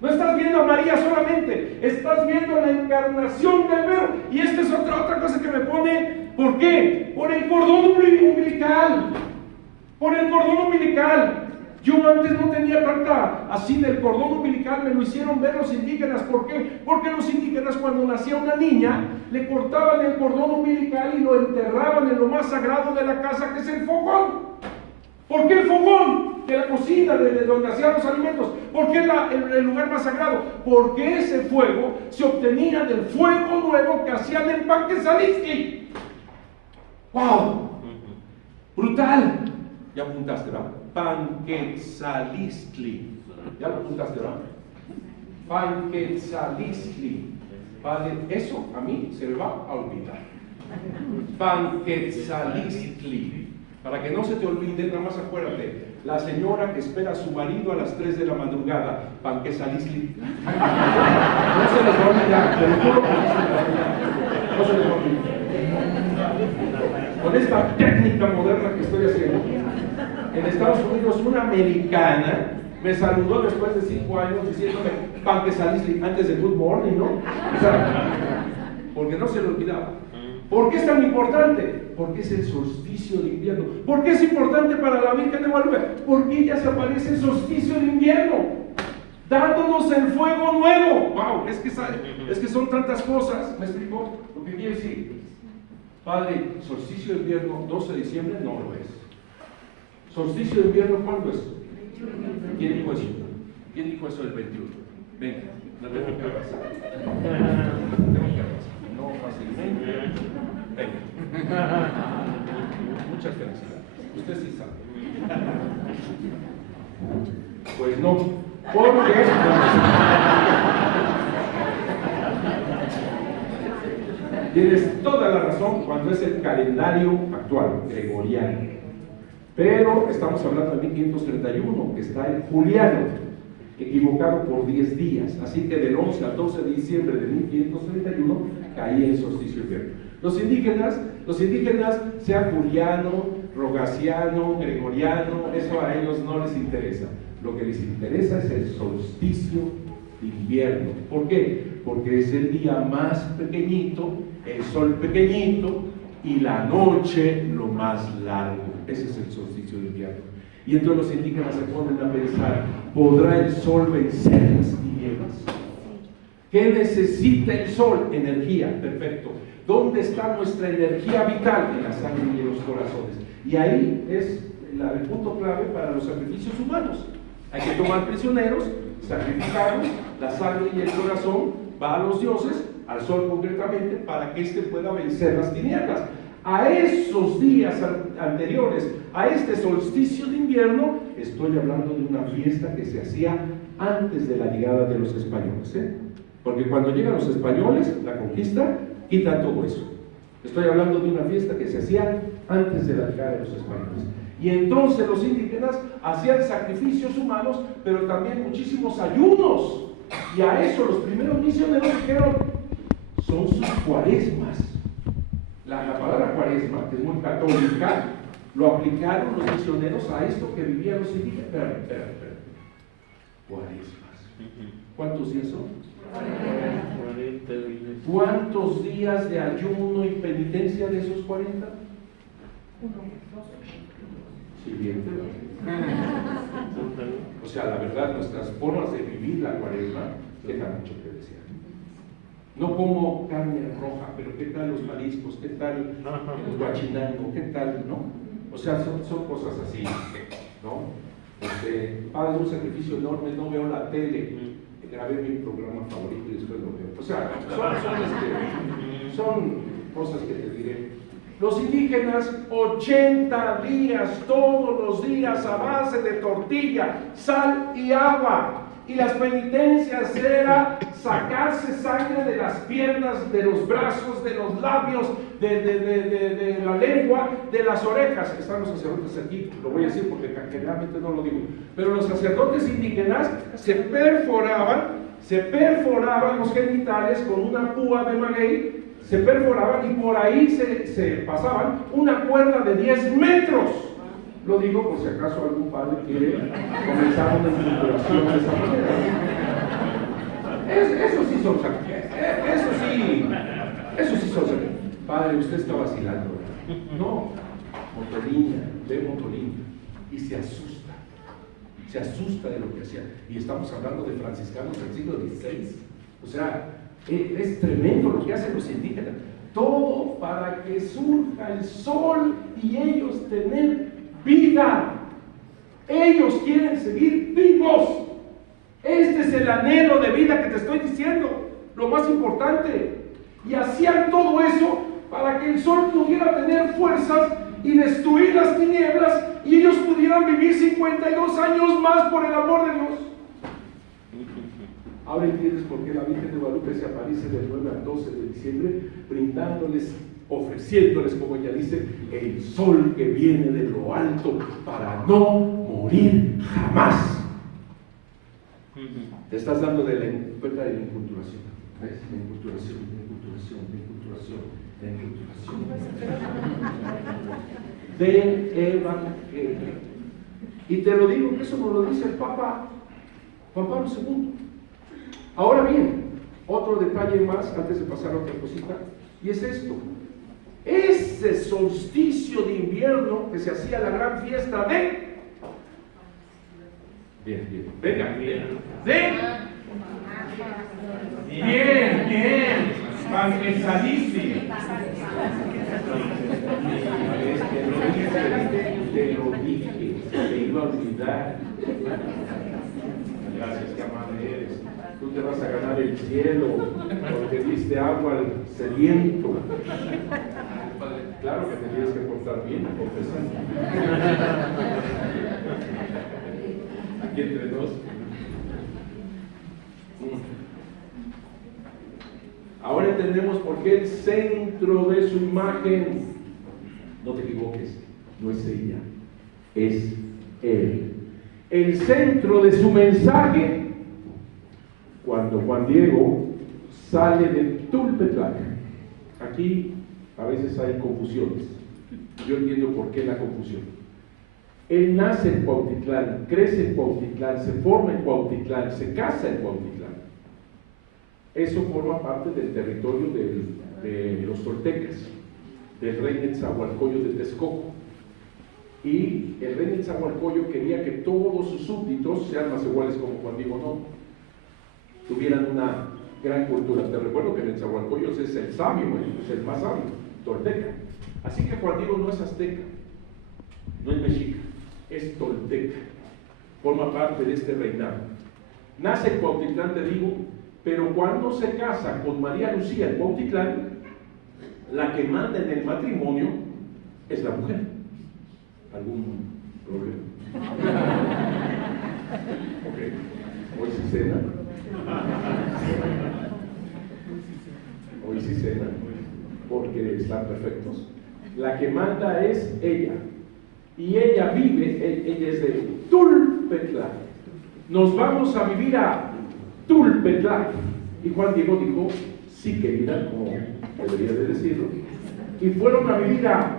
No estás viendo a María solamente, estás viendo la encarnación del Verbo. Y esta es otra cosa que me pone, ¿por qué? Por el cordón umbilical. Por el cordón umbilical. Yo antes no tenía tanta así del cordón umbilical, me lo hicieron ver los indígenas. ¿Por qué? Porque los indígenas cuando nacía una niña, le cortaban el cordón umbilical y lo enterraban en lo más sagrado de la casa, que es el fogón. ¿Por qué el fogón? De la cocina, de donde hacían los alimentos. ¿Por qué el lugar más sagrado? Porque ese fuego se obtenía del fuego nuevo que hacían en Panquetzalistli. ¡Wow! ¡Brutal! Ya apuntaste, ¿verdad? Panquetzalistli. Ya lo apuntaste, ¿verdad? Panquetzalistli. Padre, eso a mí se me va a olvidar. Panquetzalistli. Para que no se te olvide, nada más acuérdate, la señora que espera a su marido a las 3 de la madrugada, Panquetzalistli. No se les va a olvidar, te lo juro que no se les va a olvidar. Con esta técnica moderna que estoy haciendo, en Estados Unidos una americana me saludó después de 5 años diciéndome Panquetzalistli antes de Good Morning, ¿no? O sea, porque no se le olvidaba. ¿Por qué es tan importante? Porque es el solsticio de invierno. ¿Por qué es importante para la Virgen de Guadalupe? Porque ella se aparece el solsticio de invierno, dándonos el fuego nuevo. ¡Wow! Es que son tantas cosas. ¿Me explico lo que quiere decir? Padre, solsticio de invierno, 12 de diciembre, no lo es. Solsticio de invierno, ¿cuándo es? ¿Quién dijo eso? ¿Quién dijo eso del 21? Venga, no tengo que avanzar. Tengo que avanzar. No fácilmente. Venga. Muchas felicidades. Usted sí sabe. Pues no. Porque tienes toda la razón cuando es el calendario actual, gregoriano. Pero estamos hablando de 1531, que está en juliano, equivocado por 10 días. Así que del 11 al 12 de diciembre de 1531 caía el solsticio de invierno. Los indígenas, sea juliano, rogaciano, gregoriano, eso a ellos no les interesa. Lo que les interesa es el solsticio de invierno. ¿Por qué? Porque es el día más pequeñito, el sol pequeñito y la noche lo más largo. Ese es el solsticio de invierno. Y entonces los indígenas se ponen a pensar, ¿podrá el sol vencer las tinieblas? ¿Qué necesita el sol? Energía, perfecto. ¿Dónde está nuestra energía vital? En la sangre y en los corazones. Y ahí es el punto clave para los sacrificios humanos. Hay que tomar prisioneros, sacrificarlos, la sangre y el corazón va a los dioses, al sol concretamente, para que éste pueda vencer las tinieblas. A esos días anteriores, a este solsticio de invierno, estoy hablando de una fiesta que se hacía antes de la llegada de los españoles, porque cuando llegan los españoles, la conquista, quita todo eso. Estoy hablando de una fiesta que se hacía antes de la llegada de los españoles. Y entonces los indígenas hacían sacrificios humanos, pero también muchísimos ayunos. Y a eso los primeros misioneros dijeron, son sus cuaresmas. La palabra cuaresma, que es muy católica, lo aplicaron los misioneros a esto que vivían los indígenas. Cuaresmas. ¿Cuántos días son? 40 días. ¿Cuántos días de ayuno y penitencia de esos 40? Siguiente. O sea, la verdad, nuestras formas de vivir la cuaresma dejan mucho que desear. No como carne roja, pero ¿qué tal los mariscos? ¿Qué tal el guachinango? ¿Qué tal? ¿No? O sea, son cosas así, ¿no? Padre, un sacrificio enorme, no veo la tele, grabé mi programa favorito y después lo veo. O sea, son cosas que te diré. Los indígenas, 80 días, todos los días, a base de tortilla, sal y agua. Y las penitencias era sacarse sangre de las piernas, de los brazos, de los labios, de la lengua, de las orejas. Están los sacerdotes aquí, lo voy a decir porque generalmente no lo digo. Pero los sacerdotes indígenas se perforaban los genitales con una púa de maguey, se perforaban y por ahí se pasaban una cuerda de 10 metros. Lo digo por si acaso algún padre quiere comenzar una inculturación de esa manera. Eso sí son sacrificios. Eso sí son sacrificios. Padre, usted está vacilando. No, ve Montoliña y se asusta de lo que hacía. Y estamos hablando de franciscanos del siglo XVI. O sea, es tremendo lo que hacen los indígenas. Todo para que surja el sol y ellos tener vida. Ellos quieren seguir vivos. Este es el anhelo de vida que te estoy diciendo, lo más importante. Y hacían todo eso para que el sol pudiera tener fuerzas y destruir las tinieblas y ellos pudieran vivir 52 años más por el amor de Dios. Ahora entiendes por qué la Virgen de Guadalupe se aparece del 9 al 12 de diciembre, ofreciéndoles, como ella dice, el sol que viene de lo alto para no morir jamás. Te estás dando cuenta de la inculturación. ¿Ves? La inculturación. De evangelio. Y te lo digo que eso nos lo dice el Papa Juan Pablo II. Ahora bien, otro detalle más antes de pasar a otra cosita, y es esto. Ese solsticio de invierno que se hacía la gran fiesta de... Bien. Venga, bien. Bien. Evangelizadísimo. Te lo dije, te iba a olvidar. Gracias, qué amable eres. Tú te vas a ganar el cielo porque diste agua al sediento. Claro que te tienes que portar bien, confesar. Aquí entre dos. Ahora entendemos por qué el centro de su imagen, no te equivoques, no es ella, es él. El centro de su mensaje, cuando Juan Diego sale de Tulpetlac. Aquí a veces hay confusiones. Yo entiendo por qué la confusión. Él nace en Cuautitlán, crece en Cuautitlán, se forma en Cuautitlán, se casa en Cuautitlán. Eso forma parte del territorio de los toltecas, del rey Netzahualcoyo de Texcoco. Y el rey Netzahualcoyo quería que todos sus súbditos sean más iguales como Juan Diego, no, tuvieran una gran cultura. Te recuerdo que Netzahualcoyo es el sabio, es el más sabio, tolteca. Así que Juan Diego no es azteca, no es mexica, es tolteca, forma parte de este reinado. Nace en Cuautitlán, te digo, pero cuando se casa con María Lucía en Cuautitlán, la que manda en el matrimonio es la mujer. ¿Algún problema? Ok, hoy sí cena. Hoy sí cena, porque están perfectos. La que manda es ella, y ella vive, ella es de Tulpetlán. Nos vamos a vivir a Tulpetlán. Y Juan Diego dijo, sí querida, como debería de decirlo, y fueron a vivir a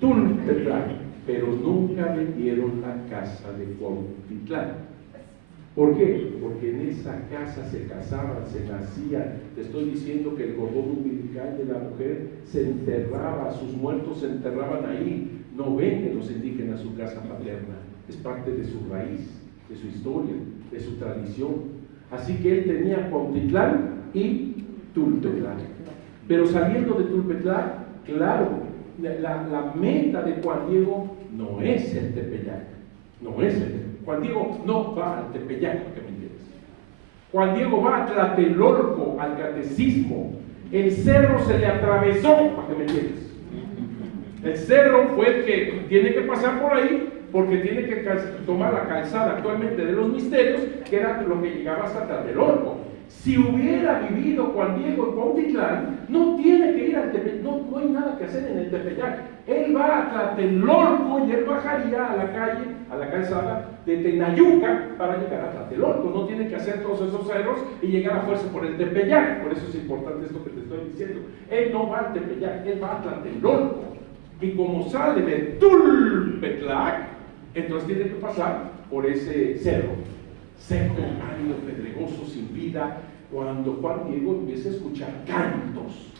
Tulpetlán, pero nunca vendieron la casa de Cuautitlán. ¿Por qué? Porque en esa casa se casaban, se nacían. Te estoy diciendo que el cordón umbilical de la mujer se enterraba, sus muertos se enterraban ahí. No venden los indígenas su casa paterna, es parte de su raíz, de su historia, de su tradición. Así que él tenía Cuautitlán y Tulpetlán. Pero saliendo de Tulpetlán, claro, la meta de Juan Diego no es el Tepeyac, no es el Tepeyac. Juan Diego no va al Tepeyac, para que me entiendas. Juan Diego va a Tlatelolco, al catecismo. El cerro se le atravesó, para que me entiendas. El cerro fue el que tiene que pasar por ahí, porque tiene que tomar la calzada actualmente de los misterios, que era lo que llegaba hasta Tlatelolco. Si hubiera vivido Juan Diego en Cuautitlán, no tiene que ir al Tepeyac, no hay nada que hacer en el Tepeyac. Él va a Tlatelolco y él bajaría a la calle, a la calzada de Tenayuca para llegar a Tlatelolco. No tiene que hacer todos esos cerros y llegar a fuerza por el Tepeyac. Por eso es importante esto que te estoy diciendo. Él no va al Tepeyac, él va a Tlatelolco. Y como sale de Tulpetlac, entonces tiene que pasar por ese cerro, seco, árido, pedregoso, sin vida. Cuando Juan Diego empieza a escuchar cantos,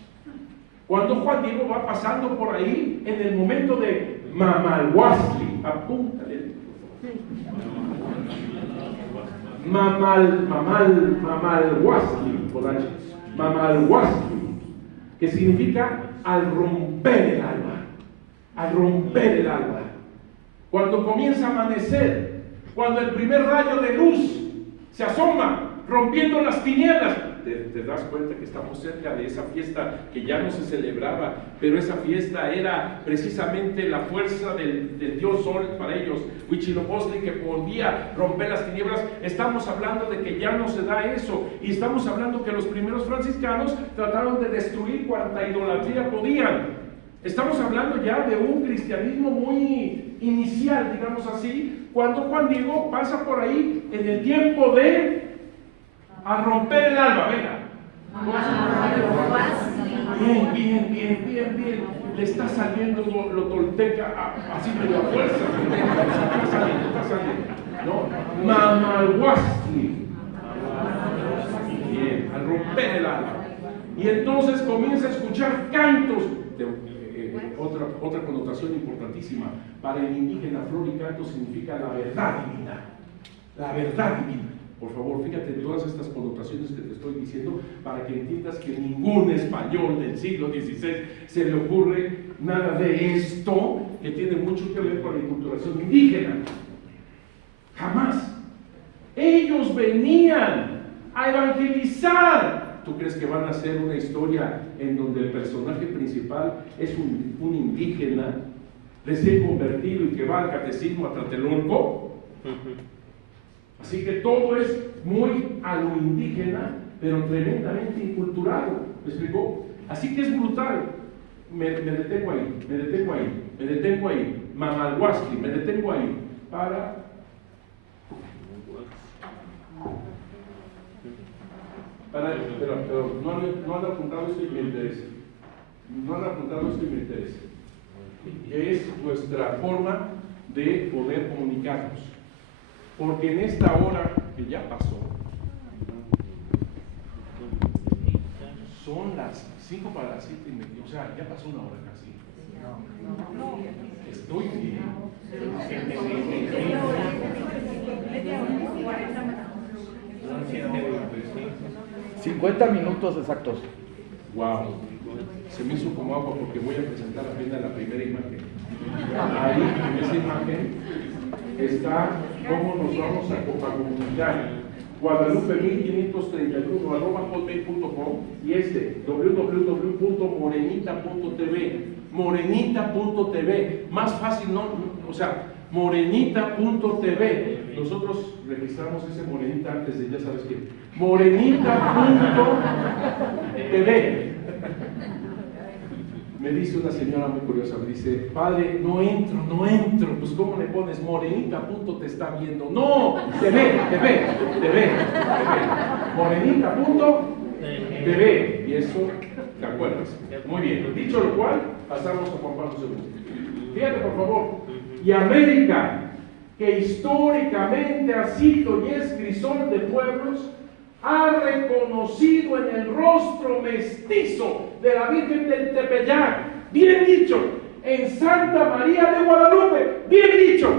cuando Juan Diego va pasando por ahí en el momento de Mamalhuasli, apúntale, Mamalhuasli, que significa al romper el alba, al romper el alba. Cuando comienza a amanecer, cuando el primer rayo de luz se asoma, rompiendo las tinieblas, te das cuenta que estamos cerca de esa fiesta que ya no se celebraba, pero esa fiesta era precisamente la fuerza del dios Sol para ellos, Huitzilopochtli, que podía romper las tinieblas. Estamos hablando de que ya no se da eso, y estamos hablando que los primeros franciscanos trataron de destruir cuanta idolatría podían. Estamos hablando ya de un cristianismo muy inicial, digamos así, cuando Juan Diego pasa por ahí en el tiempo de a romper el alba. Venga. Bien. Le está saliendo lo tolteca así de la fuerza. Está saliendo. ¿No? Mamalhuasli. Bien, al romper el alba. Y entonces comienza a escuchar cantos. Otra connotación importantísima para el indígena, flor y canto significa la verdad divina. La verdad divina. Por favor, fíjate en todas estas connotaciones que te estoy diciendo para que entiendas que ningún español del siglo XVI se le ocurre nada de esto que tiene mucho que ver con la inculturación indígena. Jamás. Ellos venían a evangelizar. ¿Tú crees que van a hacer una historia en donde el personaje principal es un indígena recién convertido y que va al catecismo a Tlatelolco? Así que todo es muy a lo indígena, pero tremendamente inculturado. ¿Me explicó? Así que es brutal. Me detengo ahí. Mamalhuasli, me detengo ahí. Pero no han apuntado esto y me interesa. Es nuestra forma de poder comunicarnos. Porque en esta hora que ya pasó, 5 para las 7:30, o sea, ya pasó una hora casi. Estoy bien. 50 minutos exactos. Wow, se me hizo como agua porque voy a presentar apenas la primera imagen. Ahí, en esa imagen, está cómo nos vamos a comunicar. Guadalupe1531@hotmail.com y www.morenita.tv. Morenita.tv, más fácil, no, o sea, morenita.tv. Nosotros registramos ese Morenita antes de, ya sabes qué, morenita.tv. Me dice una señora muy curiosa, me dice, padre, no entro, pues ¿cómo le pones? Morenita, te está viendo. No, te ve. Morenita.tv. Y eso, ¿te acuerdas? Muy bien, dicho lo cual, pasamos a Juan Pablo II. Fíjate por favor, y América, que históricamente ha sido y es crisol de pueblos, ha reconocido en el rostro mestizo de la Virgen del Tepeyac, bien dicho, en Santa María de Guadalupe, bien dicho.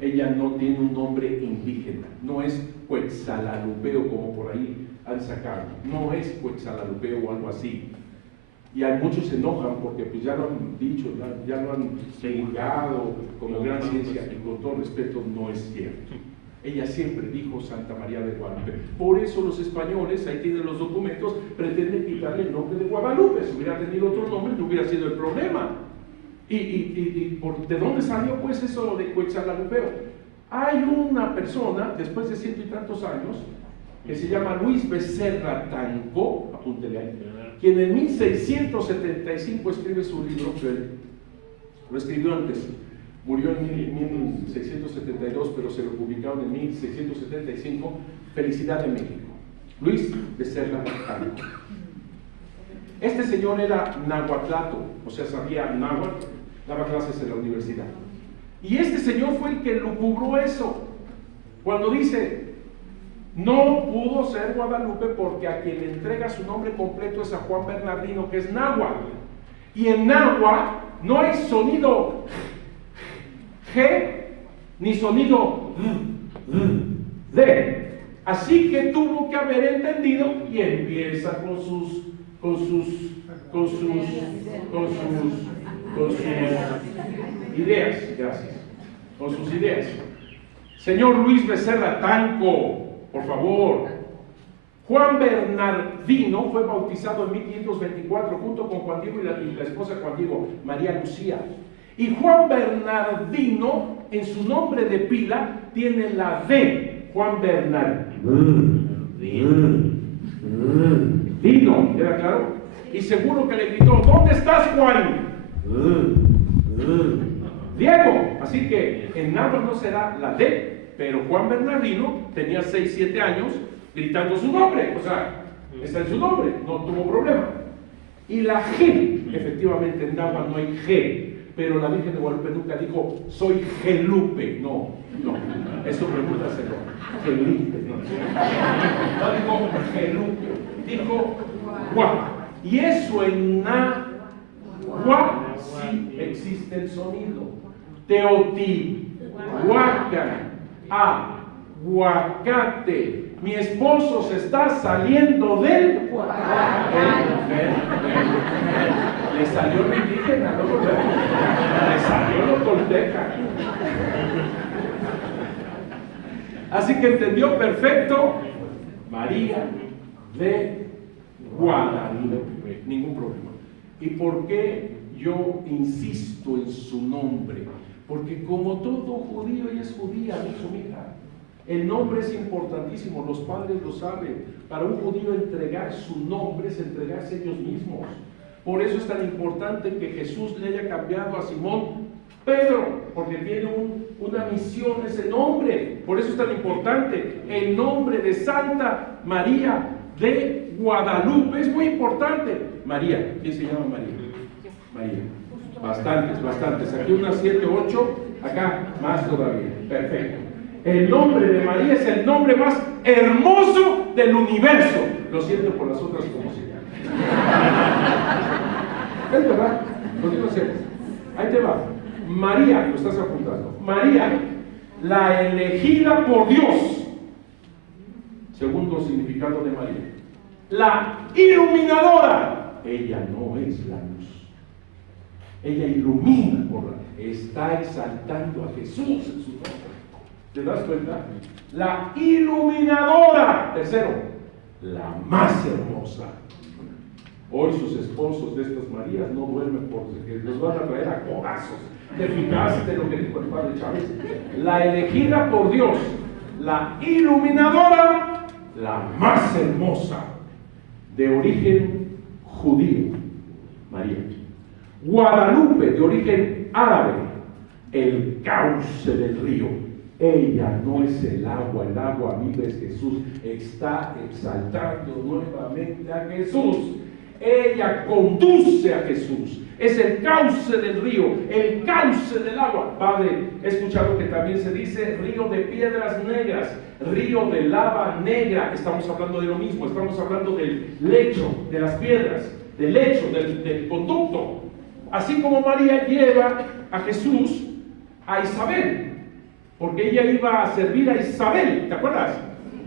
Ella no tiene un nombre indígena, no es Cuetzalalupeo como por ahí han sacado, no es Cuetzalalupeo o algo así. Y a muchos se enojan porque pues ya lo han dicho, ya lo han divulgado como gran ciencia, y con todo respeto no es cierto. Ella siempre dijo Santa María de Guadalupe. Por eso los españoles, ahí tienen los documentos, pretenden quitarle el nombre de Guadalupe. Si hubiera tenido otro nombre, no hubiera sido el problema. ¿De dónde salió pues eso de Cuetzalalupeo? Hay una persona, después de 100 y tantos años, que se llama Luis Becerra Tancó, apúntele ahí, quien en 1675 escribe su libro, que lo escribió antes. Murió en 1672, pero se lo publicaron en 1675, Felicidad de México. Luis Becerra Tancó. Este señor era nahuatlato, o sea, sabía náhuatl, daba clases en la universidad. Y este señor fue el que lucubró eso, cuando dice, no pudo ser Guadalupe porque a quien le entrega su nombre completo es a Juan Bernardino, que es náhuatl. Y en náhuatl no hay sonido G ni sonido D. Así que tuvo que haber entendido y empieza con sus ideas. Gracias. Con sus ideas. Señor Luis Becerra Tancó, por favor. Juan Bernardino fue bautizado en 1524 junto con Juan Diego y la esposa Juan Diego, María Lucía. Y Juan Bernardino, en su nombre de pila, tiene la D. Juan Bernardino. ¿Era claro? Y seguro que le gritó, ¿dónde estás, Juan? Diego. Así que en náhuatl no será la D, pero Juan Bernardino tenía 6, 7 años gritando su nombre. O sea, está en su nombre, no tuvo problema. Y la G, efectivamente en náhuatl no hay G. Pero la Virgen de Guadalupe nunca dijo, soy Gelupe. No, eso pregúntaselo. Gelupe, no dijo Gelupe, dijo Gua. Y eso en Gua sí existe el sonido. Teotihuacán, aguacate. Mi esposo se está saliendo del le salió lo indígena, ¿no? Le salió lo tolteca. Así que entendió perfecto María de Guadalupe, ningún problema. ¿Y por qué yo insisto en su nombre? Porque como todo judío, ella es judía, dijo mi hija. El nombre es importantísimo, los padres lo saben. Para un judío entregar su nombre es entregarse a ellos mismos. Por eso es tan importante que Jesús le haya cambiado a Simón Pedro, porque tiene una misión ese nombre. Por eso es tan importante. El nombre de Santa María de Guadalupe es muy importante. María, ¿quién se llama María? María. Bastantes. Aquí unas 7, 8, acá más todavía. Perfecto. El nombre de María es el nombre más hermoso del universo. Lo siento por las otras como se llaman. Es verdad, lo digo siempre. Ahí te va. María, lo estás apuntando. María, la elegida por Dios. Segundo significado de María. La iluminadora. Ella no es la luz. Ella ilumina, está exaltando a Jesús en su nombre. ¿Te das cuenta? La iluminadora. Tercero, la más hermosa. Hoy sus esposos de estas Marías no duermen porque los van a traer a codazos. ¿Te fijaste lo que dijo el padre Chávez? La elegida por Dios, la iluminadora, la más hermosa, de origen judío, María. Guadalupe, de origen árabe, el cauce del río. Ella no es el agua viva es Jesús. Está exaltando nuevamente a Jesús. Ella conduce a Jesús. Es el cauce del río, el cauce del agua. Padre, he escuchado que también se dice río de piedras negras, río de lava negra. Estamos hablando de lo mismo, estamos hablando del lecho, de las piedras, del lecho, del conducto. Así como María lleva a Jesús a Isabel, porque ella iba a servir a Isabel, ¿te acuerdas?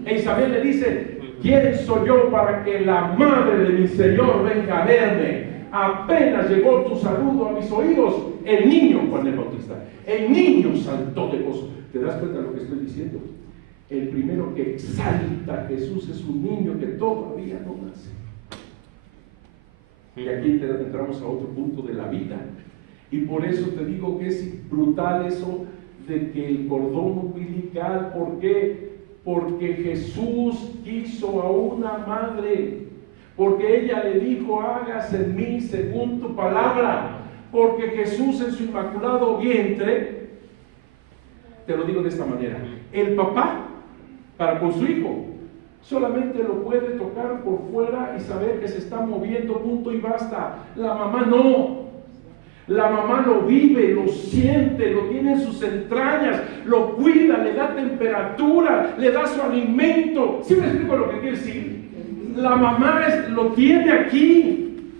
E Isabel le dice: ¿quién soy yo para que la madre de mi Señor venga a verme? Apenas llegó tu saludo a mis oídos, el niño, Juan el Bautista, el niño saltó de gozo. ¿Te das cuenta de lo que estoy diciendo? El primero que exalta a Jesús es un niño que todavía no nace. Y aquí entramos a otro punto de la vida. Y por eso te digo que es brutal eso de que el cordón umbilical, ¿por qué? Porque Jesús quiso a una madre, porque ella le dijo: hágase en mí según tu palabra, porque Jesús en su inmaculado vientre, te lo digo de esta manera, el papá, para con su hijo, solamente lo puede tocar por fuera y saber que se está moviendo, punto y basta. La mamá no. La mamá lo vive, lo siente, lo tiene en sus entrañas, lo cuida, le da temperatura, le da su alimento. ¿Sí me explico lo que quiere decir? La mamá lo tiene aquí.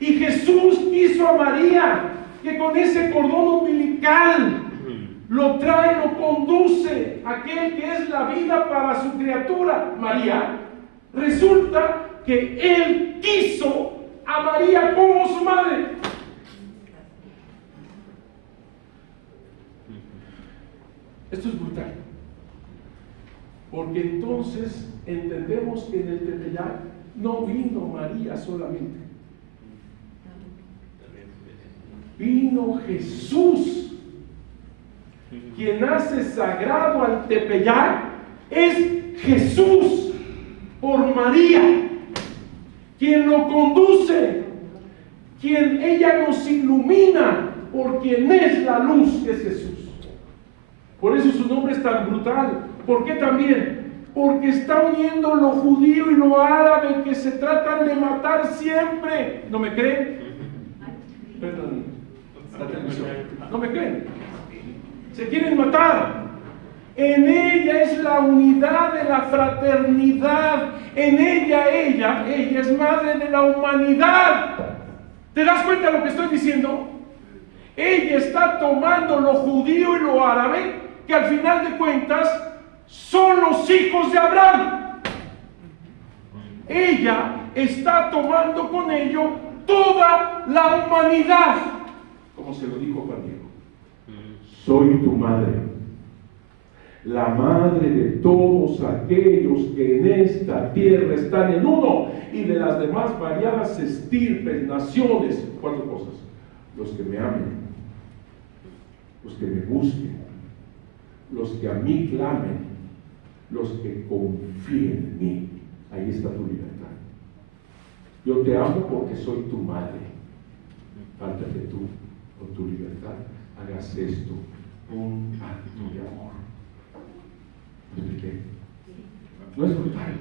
Y Jesús quiso a María, que con ese cordón umbilical lo trae, lo conduce, aquel que es la vida para su criatura, María. Resulta que Él quiso a María como su madre. Esto es brutal, porque entonces entendemos que en el Tepeyac no vino María solamente, vino Jesús. Quien hace sagrado al Tepeyac es Jesús por María, quien lo conduce, quien ella nos ilumina, por quien es la luz, que es Jesús. Por eso su nombre es tan brutal. ¿Por qué también? Porque está uniendo lo judío y lo árabe, que se tratan de matar siempre. ¿No me creen? Perdón, la televisión. ¿No me creen? Se quieren matar. En ella es la unidad de la fraternidad. En ella es madre de la humanidad. ¿Te das cuenta de lo que estoy diciendo? Ella está tomando lo judío y lo árabe, que al final de cuentas son los hijos de Abraham. Ella está tomando con ello toda la humanidad, como se lo dijo Juan Diego: soy tu madre, la madre de todos aquellos que en esta tierra están en uno, y de las demás variadas estirpes, naciones. 4 cosas: los que me amen, los que me busquen, los que a mí clamen, los que confíen en mí. Ahí está tu libertad. Yo te amo porque soy tu madre. Falta que tú, con tu libertad, hagas esto, un acto de amor. ¿Me expliqué? ¿No es brutal?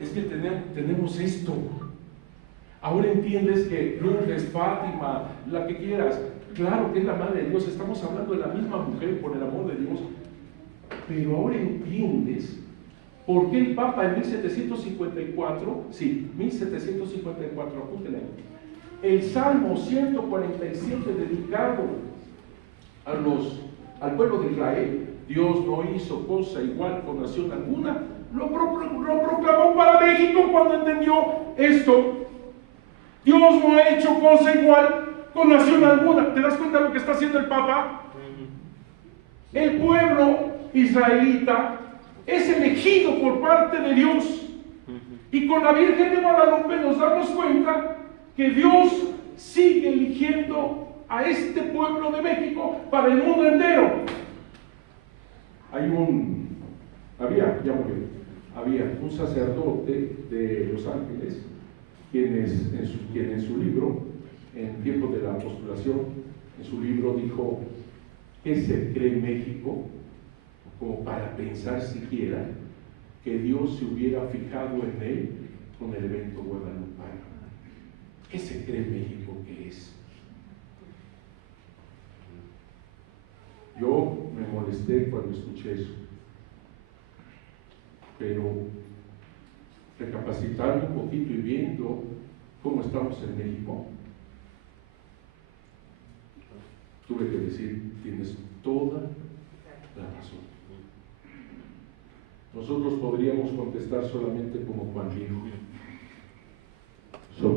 Es que tenemos esto. Ahora entiendes que Lourdes, Fátima, la que quieras, claro que es la madre de Dios, estamos hablando de la misma mujer, por el amor de Dios, pero ahora entiendes ¿Por qué el Papa en 1754, sí, 1754, apúntele, el Salmo 147 dedicado al pueblo de Israel, Dios no hizo cosa igual con nación alguna, lo proclamó para México cuando entendió esto? Dios no ha hecho cosa igual con nación alguna. ¿Te das cuenta de lo que está haciendo el Papa? El pueblo israelita es elegido por parte de Dios. Y con la Virgen de Guadalupe nos damos cuenta que Dios sigue eligiendo a este pueblo de México para el mundo entero. Había un sacerdote de Los Ángeles, quien en su libro, en tiempos de la postulación, en su libro dijo: ¿qué se cree México? Como para pensar siquiera que Dios se hubiera fijado en él con el evento guadalupano. ¿Qué se cree México que es? Yo me molesté cuando escuché eso, pero recapacitando un poquito y viendo cómo estamos en México, tuve que decir: tienes toda la razón. Nosotros podríamos contestar solamente como Juan dijo: soy